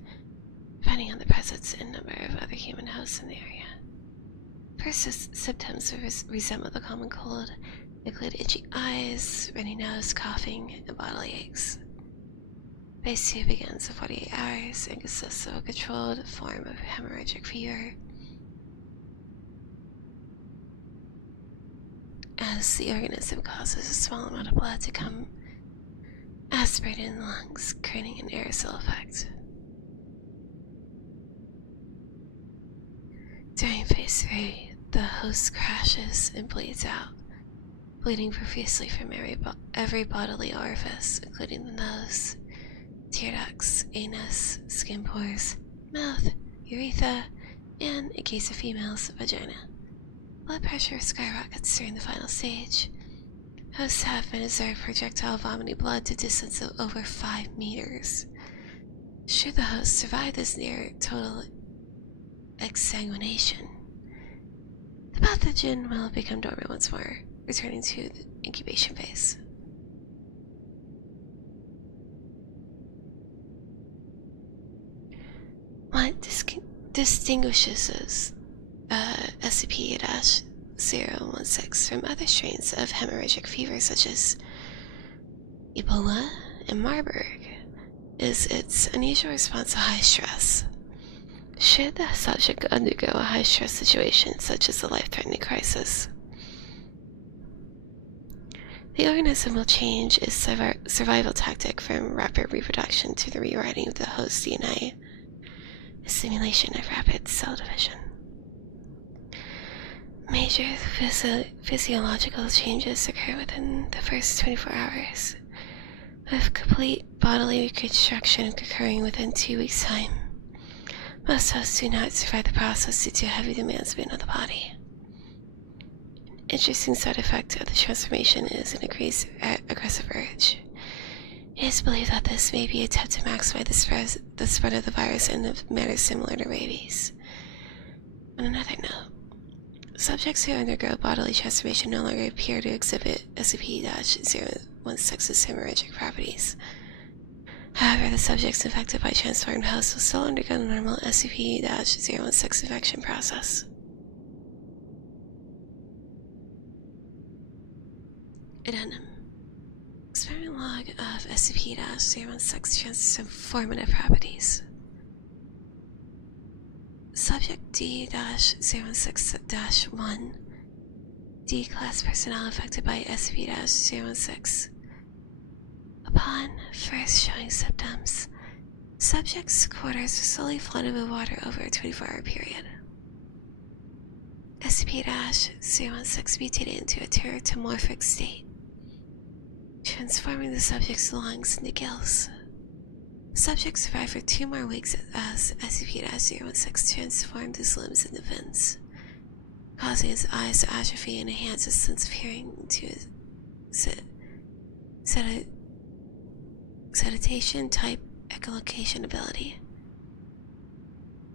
depending on the presence and number of other human hosts in the area. First symptoms resemble the common cold, include itchy eyes, runny nose, coughing, and bodily aches. Phase 2 begins at 48 hours and consists of a controlled form of hemorrhagic fever, as the organism causes a small amount of blood to come aspirated in the lungs, creating an aerosol effect. During Phase 3, the host crashes and bleeds out, bleeding profusely from every bodily orifice, including the nose, tear ducts, anus, skin pores, mouth, urethra, and, in case of females, vagina. Blood pressure skyrockets during the final stage. Hosts have been observed projectile vomiting blood to distance of over 5 meters. Should the host survive this near total exsanguination, the pathogen will become dormant once more, returning to the incubation phase. distinguishes SCP-016 from other strains of hemorrhagic fever such as Ebola and Marburg is its unusual response to high stress. Should the subject undergo a high-stress situation, such as a life-threatening crisis, the organism will change its survival tactic from rapid reproduction to the rewriting of the host DNA, a simulation of rapid cell division. Major physiological changes occur within the first 24 hours, with complete bodily reconstruction occurring within 2 weeks' time. Most hosts do not survive the process due to heavy demands made on the body. An interesting side effect of the transformation is an increased aggressive urge. It is believed that this may be an attempt to maximize the spread of the virus in a manner similar to rabies. On another note, subjects who undergo bodily transformation no longer appear to exhibit SCP-016's hemorrhagic properties. However, the subjects infected by transformed hosts will still undergo the normal SCP-016 infection process. Addendum. Experiment log of SCP-016 transformative properties. Subject D-016-1 D-Class personnel affected by SCP-016. Upon first showing symptoms, subject's quarters are slowly flooded with water over a 24-hour period. SCP-016 mutated into a teratomorphic state, transforming the subject's lungs into gills. Subject survived for 2 more weeks as SCP-016 transformed his limbs into fins, causing his eyes to atrophy and enhance his sense of hearing into his seditation-type echolocation ability.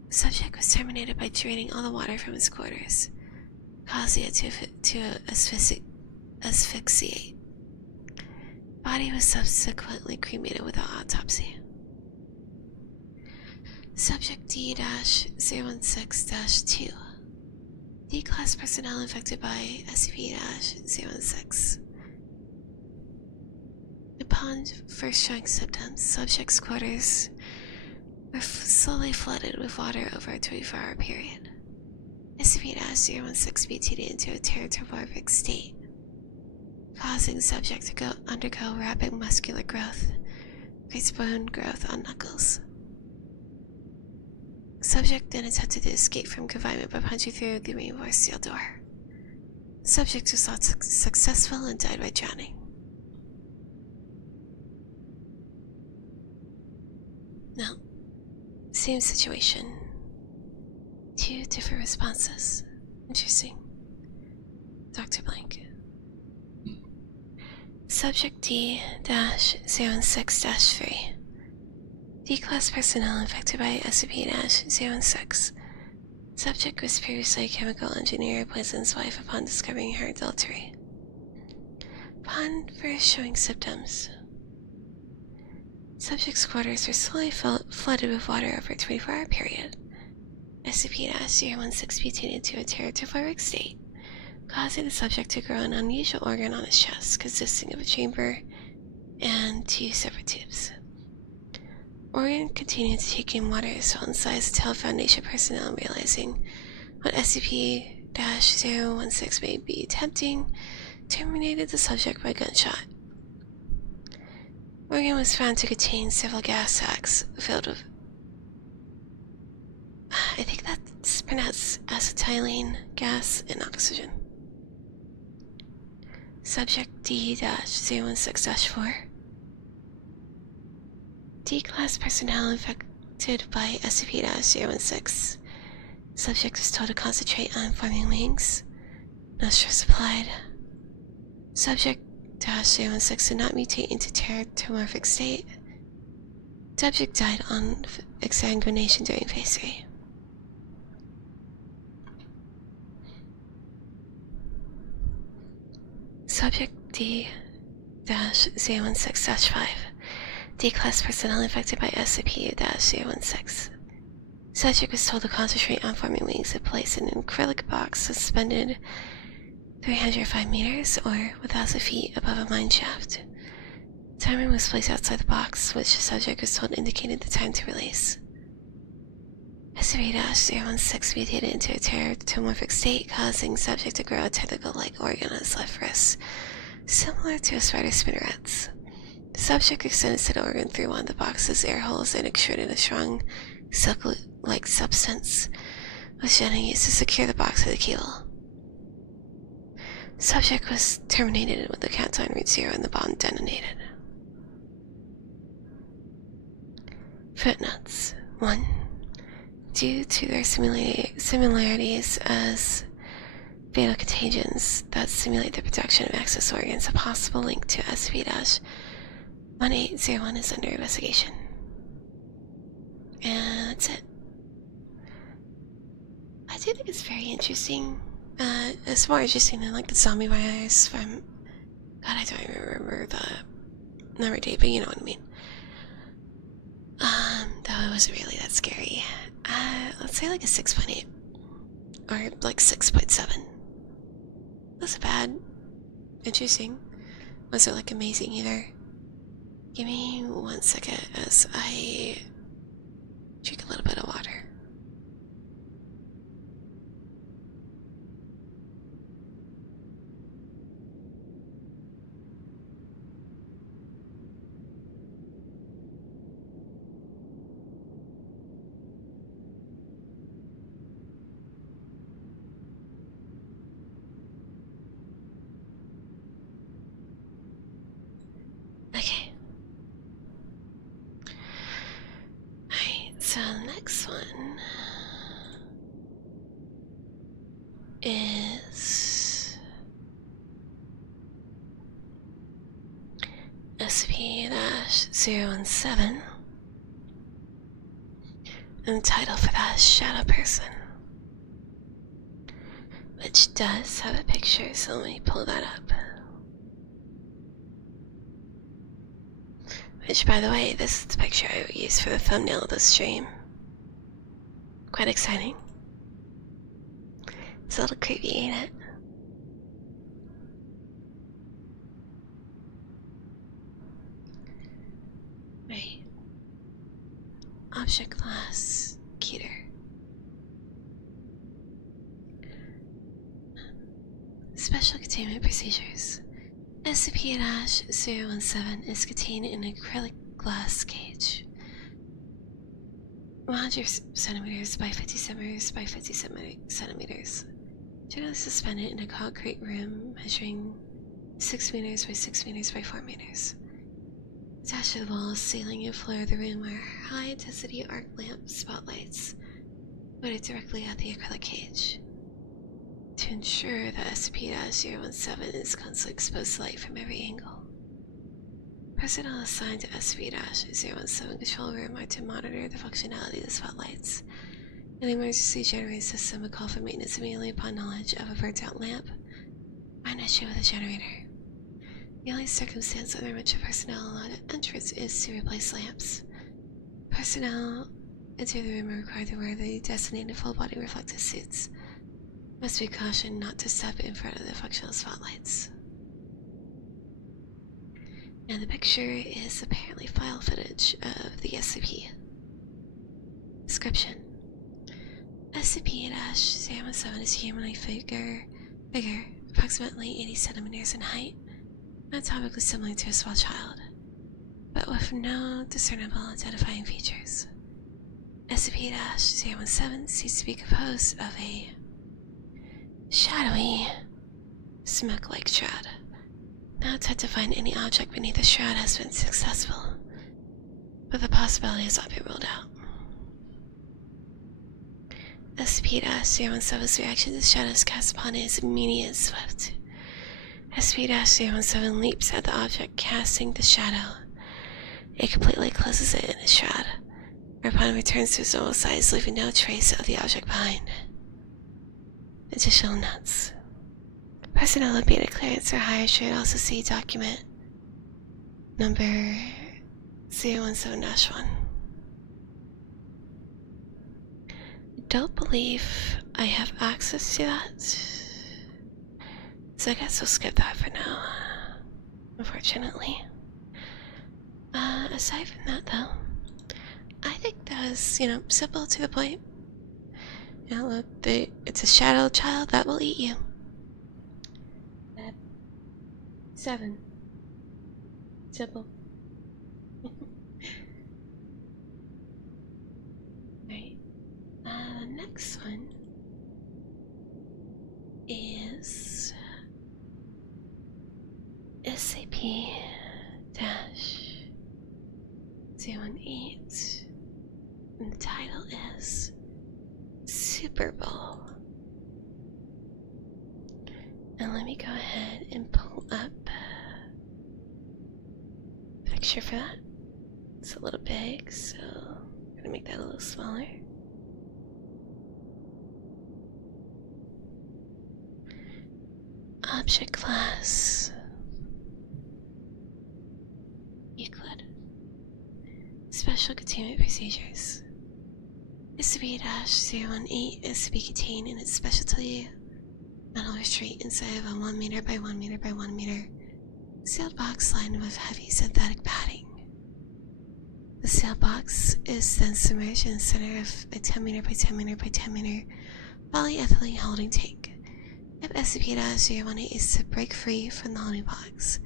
Subject was terminated by draining all the water from his quarters, causing it to asphyxiate. Body was subsequently cremated without autopsy. Subject D-016-2 D-Class personnel infected by SCP-016. Upon first showing symptoms, subject's quarters were slowly flooded with water over a 24-hour period. SCP-016 mutated into a teratomorphic state, causing the subject to undergo rapid muscular growth, increased bone growth on knuckles. Subject then attempted to escape from confinement by punching through the reinforced steel door. Subject was not successful and died by drowning. Now, same situation. 2 different responses. Interesting. Dr. Blank. Subject D-016-3 D-Class personnel infected by SCP-016. Subject was previously a chemical engineer who poisoned his wife upon discovering her adultery. Upon first showing symptoms, subject's quarters were slowly flooded with water over a 24-hour period. SCP-016 mutated into a teratomorphic state, causing the subject to grow an unusual organ on his chest, consisting of a chamber and 2 separate tubes. Organ continued to take in water as well in size until Foundation personnel, realizing what SCP-016 may be attempting, terminated the subject by gunshot. Organ was found to contain several gas sacs filled with, I think that's pronounced acetylene gas and oxygen. Subject D-016-4 D-Class personnel infected by SCP-016. Subject was told to concentrate on forming wings. No stress applied. Subject -016 did not mutate into teratomorphic state. Subject died on exsanguination during phase 3. Subject D-016-5 D-Class personnel infected by SCP-016. Subject was told to concentrate on forming wings if placed in an acrylic box suspended 305 meters or 1,000 feet above a mine shaft. The timer was placed outside the box, which the subject was told indicated the time to release. SCP-016 mutated into a teratomorphic state, causing subject to grow a tentacle-like organ on its left wrist, similar to a spider's spinnerets. The subject extended said organ through one of the box's air holes and extruded a strong, silk-like substance, which then used to secure the box to the keel. Subject was terminated when the countdown reached 0 and the bomb detonated. Footnotes. 1. Due to their similarities as fatal contagions that simulate the production of excess organs, a possible link to SCP-1801 is under investigation. And that's it. I do think it's very interesting. It's more interesting than like the zombie virus from... God, I don't even remember the number date, but you know what I mean. Though it wasn't really that scary. Let's say like a 6.8. Or like 6.7. Wasn't bad. Interesting. Wasn't like amazing either. Give me 1 second as I drink a little bit of water. Okay. Alright, so the next one is SCP-017, and the title for that is Shadow Person, which does have a picture, so let me pull that up. Which, by the way, this is the picture I used for the thumbnail of the stream. Quite exciting. It's a little creepy, ain't it? Right. Object class, Keter. Special containment procedures. SCP-017 is contained in an acrylic glass cage. 100 centimeters by 50 centimeters by 50 centimeters. Generally suspended in a concrete room measuring 6 meters by 6 meters by 4 meters. Attached to the walls, ceiling, and floor of the room are high-intensity arc lamp spotlights pointed directly at the acrylic cage. To ensure that SCP-017 is constantly exposed to light from every angle. Personnel assigned to SCP-017 control room are to monitor the functionality of the spotlights, and the emergency generator system will call for maintenance immediately upon knowledge of a burnt-out lamp or an issue with the generator. The only circumstance under which a personnel allowed entrance is to replace lamps. Personnel enter the room are required to wear the designated full-body reflective suits. Must be cautioned not to step in front of the functional spotlights. And the picture is apparently file footage of the SCP. Description. SCP-017 is humanoid figure, approximately 80 centimeters in height, anatomically similar to a small child, but with no discernible identifying features. SCP-017 seems to be composed of a shadowy, smoke-like shroud. No attempt to find any object beneath the shroud has been successful, but the possibility has not been ruled out. SCP-017's reaction to shadows cast upon it is immediate and swift. SCP-017 leaps at the object casting the shadow. It completely closes it in its shroud, whereupon it returns to its normal size, leaving no trace of the object behind. Additional notes. Personnel obtained clearance or higher should also see document number 017-1. don't believe I have access to that, so I guess we'll skip that for now, unfortunately. Aside from that though, I think that was, you know, simple to the point. You know, look, it's a shadow child that will eat you. 7. Simple. Alright. The next one is SCP-018, and the title is Super Bowl. And let me go ahead and pull up a picture for that. It's a little big, so I'm gonna make that a little smaller. Object class Euclid. Special containment procedures. SCP-018 is to be contained in its specialty metal restraint inside of a 1 meter by 1 meter by 1 meter sealed box lined with heavy synthetic padding. The sealed box is then submerged in the center of a 10 meter by 10 meter by 10 meter polyethylene holding tank. If SCP-018 is to break free from the holding box,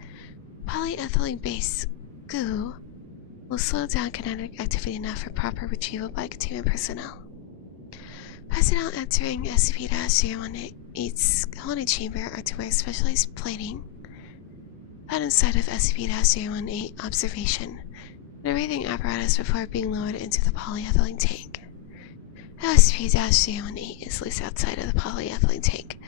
polyethylene-based goo will slow down kinetic activity enough for proper retrieval by containment personnel. Personnel entering SCP-018's holding chamber are to wear specialized plating found inside of SCP-018 observation and a breathing apparatus before being lowered into the polyethylene tank. If SCP-018 is loose outside of the polyethylene tank,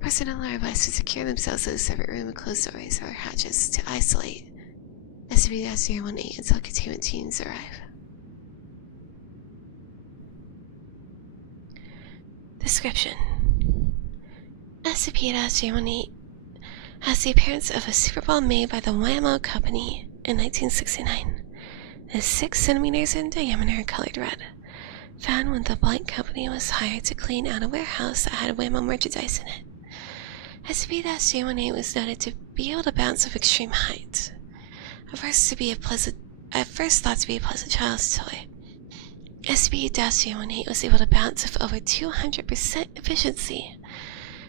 personnel are advised to secure themselves in a separate room and close doors or hatches to isolate SCP-018 until containment teams arrive. Description: SCP-018 has the appearance of a Super Bowl made by the Whammo Company in 1969. It is 6 centimeters in diameter and colored red. Found when the blank company was hired to clean out a warehouse that had Whammo merchandise in it. SCP-018 was noted to be able to bounce with extreme height. At first thought to be a pleasant child's toy, SCP-018 was able to bounce with over 200% efficiency.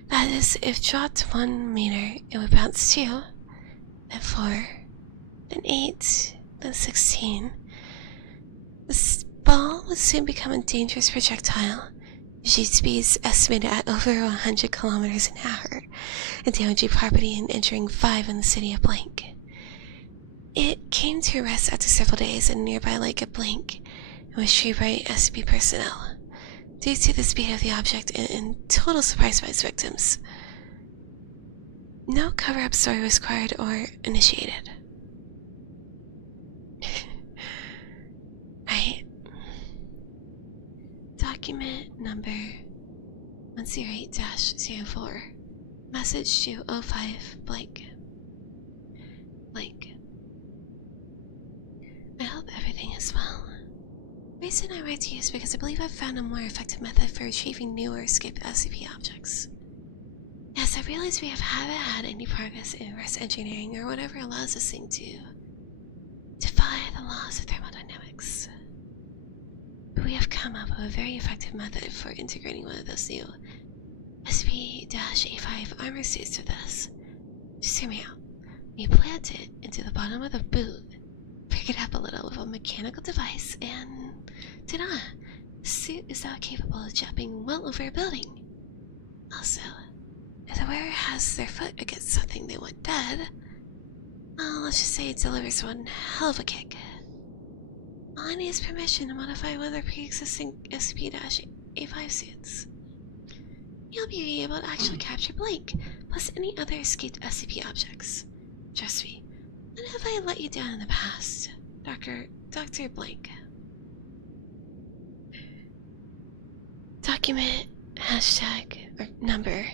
That is, if dropped 1 meter, it would bounce 2, then 4, then 8, then 16. This ball would soon become a dangerous projectile. G speeds estimated at over 100 kilometers an hour, and damaging property and injuring 5 in the city of Blank. It came to rest after several days in a nearby lake of Blank and was retrieved by SCP personnel. Due to the speed of the object and total surprise by its victims, no cover-up story was required or initiated. Right. Document number 108-04. Message to 05 blank. I hope everything is well. The reason I write to you is because I believe I've found a more effective method for retrieving new or escaped SCP objects. Yes, I realize we haven't had any progress in reverse engineering or whatever allows this thing to defy the laws of thermodynamics. But we have come up with a very effective method for integrating one of those new SCP-A5 armor suits with us. Just hear me out. We plant it into the bottom of the boot, pick it up a little with a mechanical device, and ta-da! The suit is now capable of jumping well over a building. Also, if the wearer has their foot against something they want dead, well, let's just say it delivers one hell of a kick. All I need is permission to modify one of the pre-existing SCP-A5 suits. You'll be able to actually capture Blake, plus any other escaped SCP objects. Trust me, when have I let you down in the past, Dr. Blake? Document hashtag or number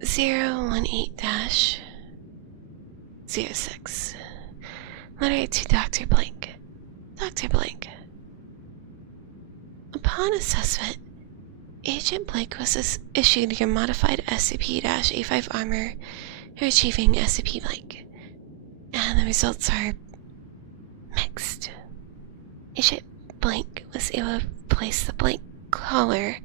018-06. Letter to Dr. Blake. Dr. Blake. Upon Upon assessment, Agent Blake was issued your modified SCP-A5 armor for achieving SCP Blank, and the results are mixed. Agent Blank was able to place the blank collar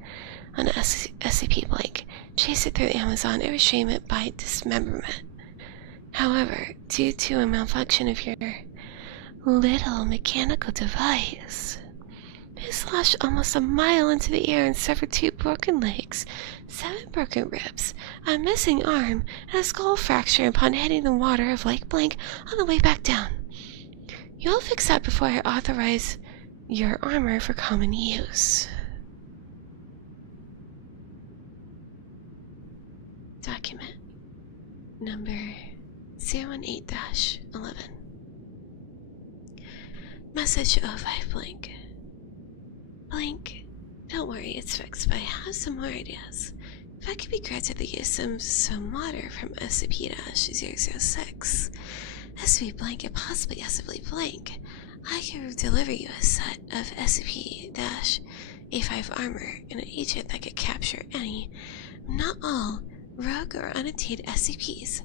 on SCP Blank, chase it through the Amazon, and restrain it by dismemberment. However, due to a malfunction of your little mechanical device, it slashed almost a mile into the air and severed 2 broken legs, 7 broken ribs, a missing arm, and a skull fracture upon hitting the water of Lake Blank on the way back down. You'll fix that before I authorize your armor for common use. Document number 018-11. Message 05 Blank. Blank, don't worry, it's fixed, but I have some more ideas. If I could be granted the use of some water from SCP-006, SCP Blank and possibly SCP Blank, I could deliver you a set of SCP-A5 armor and an agent that could capture any, not all, rogue or unattained SCPs.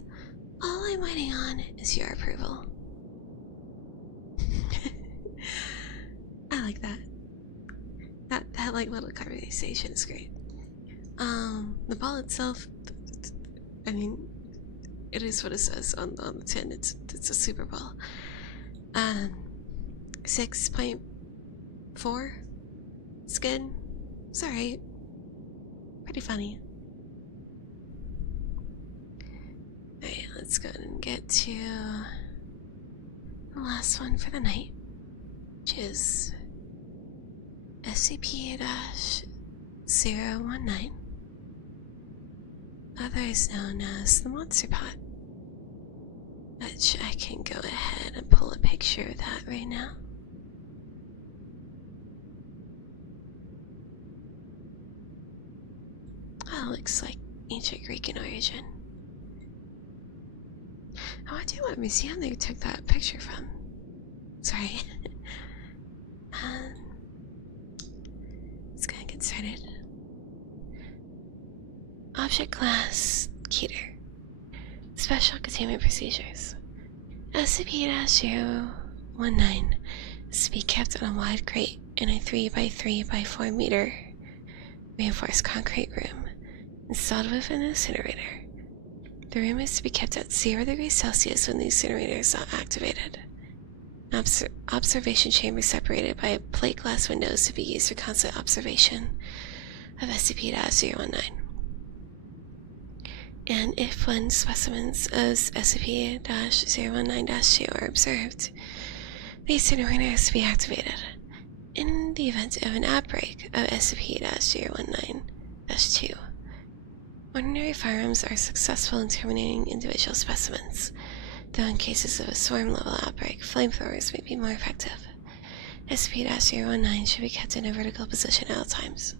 All I'm waiting on is your approval. I like that. That like little conversation is great. The ball itself, I mean, it is what it says on the tin. It's a super ball. 6.4. It's good. It's alright. Pretty funny. Alright, let's go and get to the last one for the night, which is SCP-019, otherwise known as the Monster Pot, which I can go ahead and pull a picture of that right now. Oh, looks like ancient Greek in origin. I wonder what museum they took that picture from. Sorry. Let's go and get started. Object Class Keter. Special Containment Procedures. SCP-019 is to be kept on a wide crate in a 3x3x4 meter reinforced concrete room installed with an incinerator. The room is to be kept at 0 degrees Celsius when the incinerator is not activated. Observation chamber separated by a plate glass windows to be used for constant observation of SCP-019. And if when specimens of SCP-019-2 are observed, the incinerator is to be activated. In the event of an outbreak of SCP-019-2, ordinary firearms are successful in terminating individual specimens, though in cases of a swarm-level outbreak, flamethrowers may be more effective. SCP-019 should be kept in a vertical position at all times.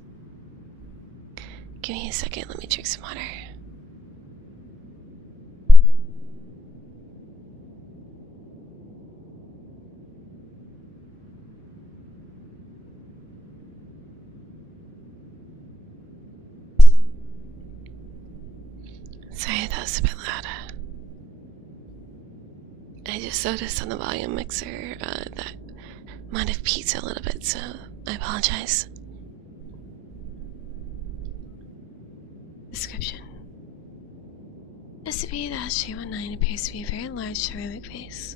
Give me a second, let me drink some water. Sorry, that was a bit loud. I just noticed on the volume mixer that might have peaked a little bit, so I apologize. Description. SCP-019 appears to be a very large ceramic vase,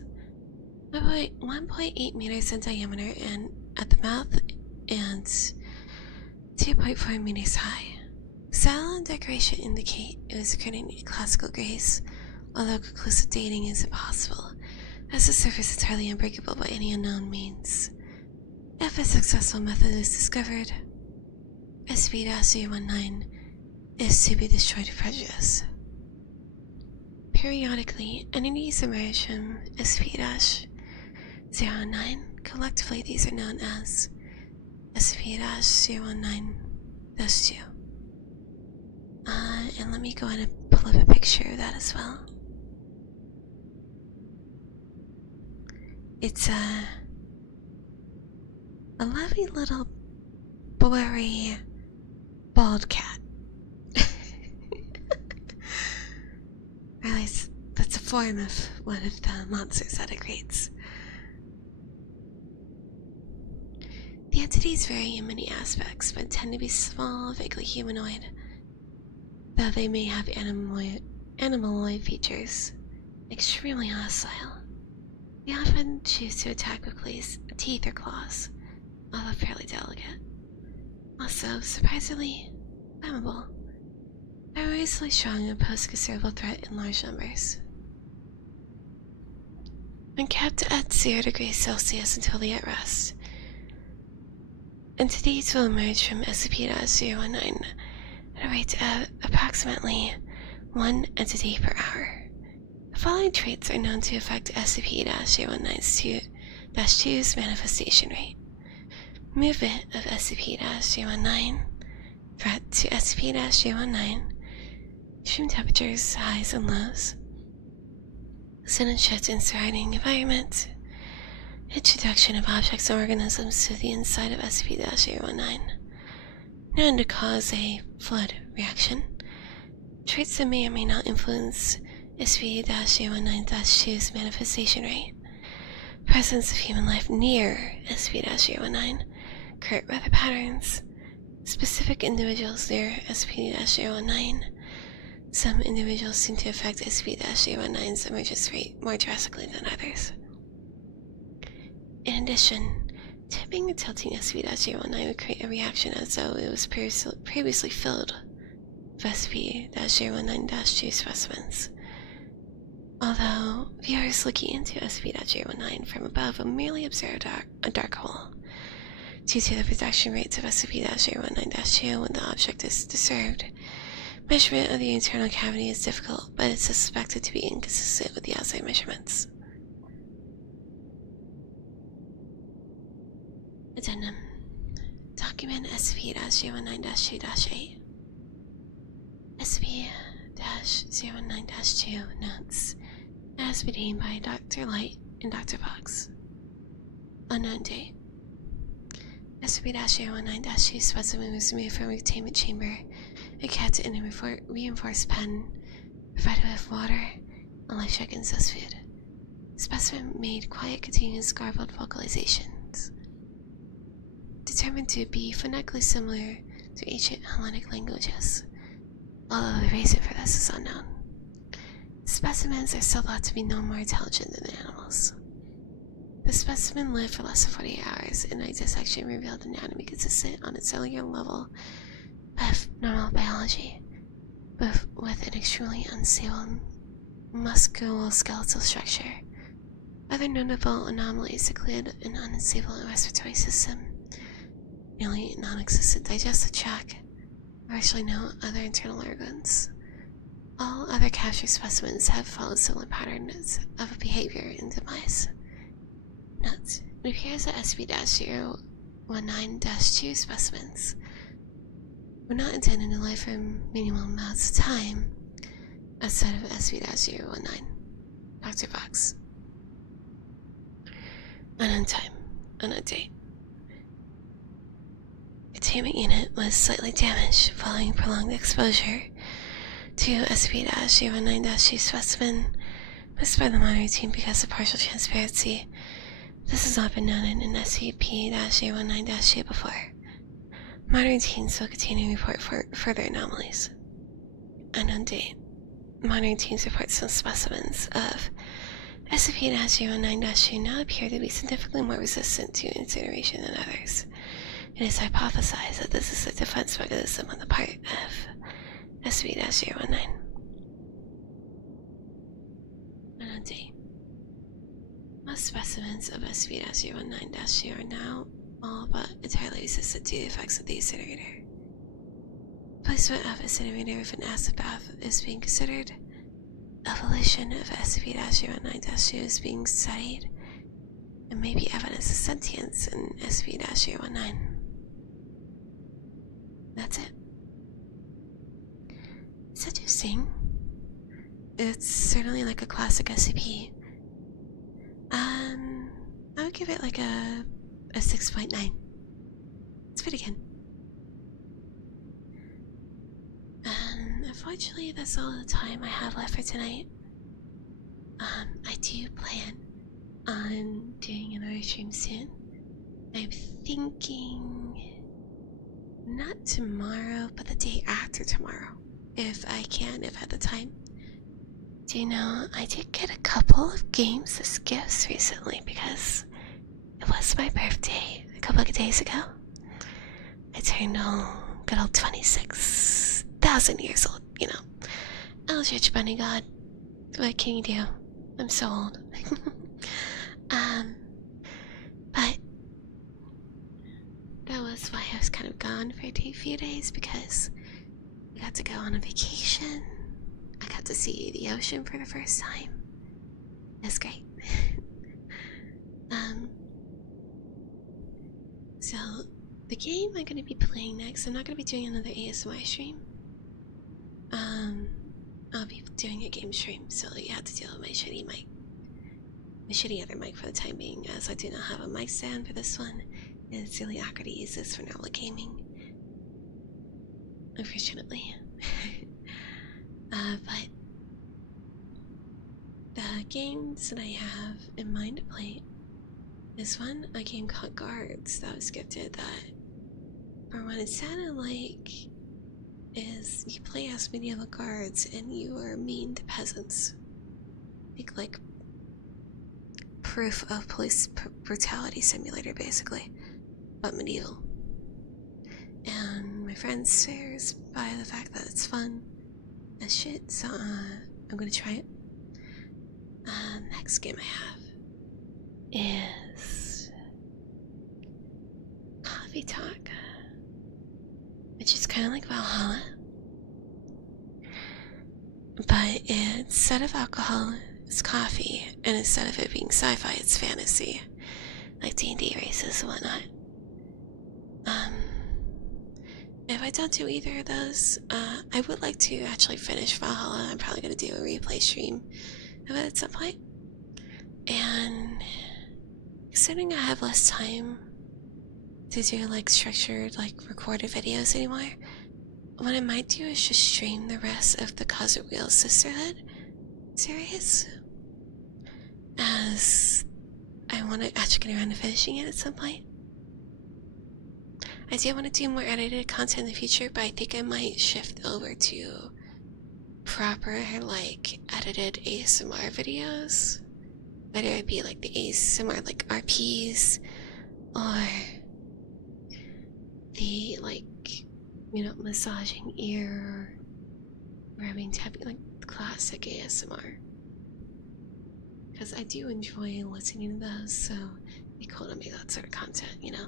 1.8 meters in diameter and at the mouth and 2.4 meters high. Style and decoration indicate it was occurred in classical Greece, although conclusive dating is impossible, as the surface is hardly unbreakable by any unknown means. If a successful method is discovered, SCP-019 is to be destroyed with prejudice. Periodically, entities emerge from SCP-019. Collectively, these are known as SCP-019-2. And let me go ahead and pull up a picture of that as well. It's a lovely little blurry, bald cat. Or at least that's a form of one of the monsters that it creates. The entities vary in many aspects, but tend to be small, vaguely humanoid, though they may have animaloid features. Extremely hostile. They often choose to attack with teeth or claws, although fairly delicate. Also, surprisingly flammable. They are reasonably strong and pose a considerable threat in large numbers. When kept at 0 degrees Celsius until they at rest, entities will emerge from SCP-019 at a rate of approximately 1 entity per hour. The following traits are known to affect SCP-019-2's manifestation rate. Movement of SCP-019, threat to SCP-019, extreme temperatures, highs and lows, sudden shift in surrounding environment, introduction of objects and organisms to the inside of SCP-019, known to cause a flood reaction, traits that may or may not influence SCP-019-2's manifestation rate, presence of human life near SCP-019, current weather patterns, specific individuals near SCP-019. Some individuals seem to affect SCP-019's emergence rate more drastically than others. In addition, tipping or tilting SCP-019 would create a reaction as though it was previously filled with SCP-019-2 specimens. Although viewers looking into SCP-019 from above will merely observe a dark hole, due to the production rates of SCP-019-2 when the object is disturbed, measurement of the internal cavity is difficult, but it's suspected to be inconsistent with the outside measurements. Addendum. Document SCP-019-2-8. SCP-019-2 notes as obtained by Dr. Light and Dr. Fox. Unknown date. SCP-019-2 specimen was removed from a containment chamber and kept in a reinforced pen, provided with water and life-check incest food. Specimen made quiet, continuous, garbled vocalizations, determined to be phonetically similar to ancient Hellenic languages, although the reason for this is unknown. Specimens are still thought to be no more intelligent than animals. The specimen lived for less than 48 hours, and a dissection revealed anatomy consistent on its cellular level of normal biology, but with an extremely unstable musculoskeletal structure. Other notable anomalies include an unstable respiratory system, nearly non-existent digestive tract, virtually no other internal organs. All other captured specimens have followed similar patterns of behavior and demise. Note: it appears that SCP-019-2 specimens were not intended to live for minimal amounts of time outside of SCP-019. Dr. Fox. Unknown time. Unknown date. Containment unit was slightly damaged following prolonged exposure to SCP-019-2 specimen, missed by the monitoring team because of partial transparency. This has not been known in an SCP-019-2 before. Monitoring teams will continue to report further anomalies. Unknown date. Monitoring teams report some specimens of SCP-019-2 now appear to be significantly more resistant to incineration than others. It is hypothesized that this is a defense mechanism on the part of SCP-019. Unknown date. Most specimens of SCP-019-2 are now all but entirely resistant to the effects of the incinerator. Placement of incinerator with an acid bath is being considered. Evolution of SCP-019-2 is being studied, and may be evidence of sentience in SCP-019. That's it. It's interesting. It's certainly like a classic SCP. I would give it like a 6.9. It's pretty good. unfortunately, that's all the time I have left for tonight. I do plan on doing another stream soon. I'm thinking not tomorrow, but the day after tomorrow, if I can, if I have the time. Do you know, I did get a couple of games as gifts recently because it was my birthday a couple of days ago. I turned good old 26,000 years old, you know. Eldritch Bunny God. What can you do? I'm so old. But that was why I was kind of gone for a few days, because I got to go on a vacation. I got to see the ocean for the first time. That's great. So the game I'm gonna be playing next, I'm not gonna be doing another ASMR stream. I'll be doing a game stream, so you have to deal with my shitty mic. My shitty other mic for the time being, as I do not have a mic stand for this one. It's really awkward to use this for normal gaming, unfortunately. But the games that I have in mind to play is one, a game called Guards that was gifted that, or what it sounded like, is you play as medieval guards and you are mean to peasants. Like proof of police brutality simulator, basically, but medieval. And my friend swears by the fact that it's fun as shit, so I'm gonna try it. Next game I have is Coffee Talk, which is kind of like Valhalla, but instead of alcohol, it's coffee, and instead of it being sci-fi, it's fantasy, like D&D races and whatnot. If I don't do either of those, I would like to actually finish Valhalla. I'm probably going to do a replay stream of it at some point. And considering I have less time to do like structured, like recorded videos anymore, what I might do is just stream the rest of the Cosmic Wheels Sisterhood series, as I want to actually get around to finishing it at some point. I do want to do more edited content in the future, but I think I might shift over to proper, like, edited ASMR videos. Whether it be like the ASMR, like RPs, or the, like, you know, massaging ear, rubbing, tapping, like classic ASMR. Because I do enjoy listening to those, so it'd be cool to make that sort of content, you know?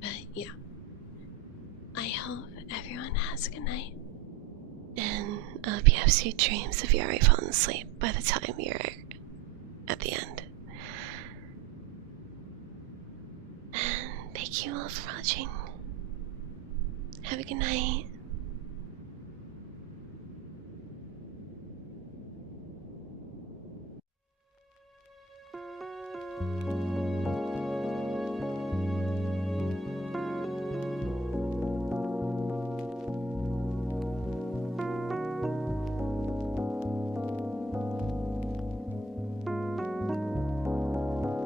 But yeah, I hope everyone has a good night, and I hope you have sweet dreams if you're already fallen asleep by the time you're at the end. And thank you all for watching. Have a good night.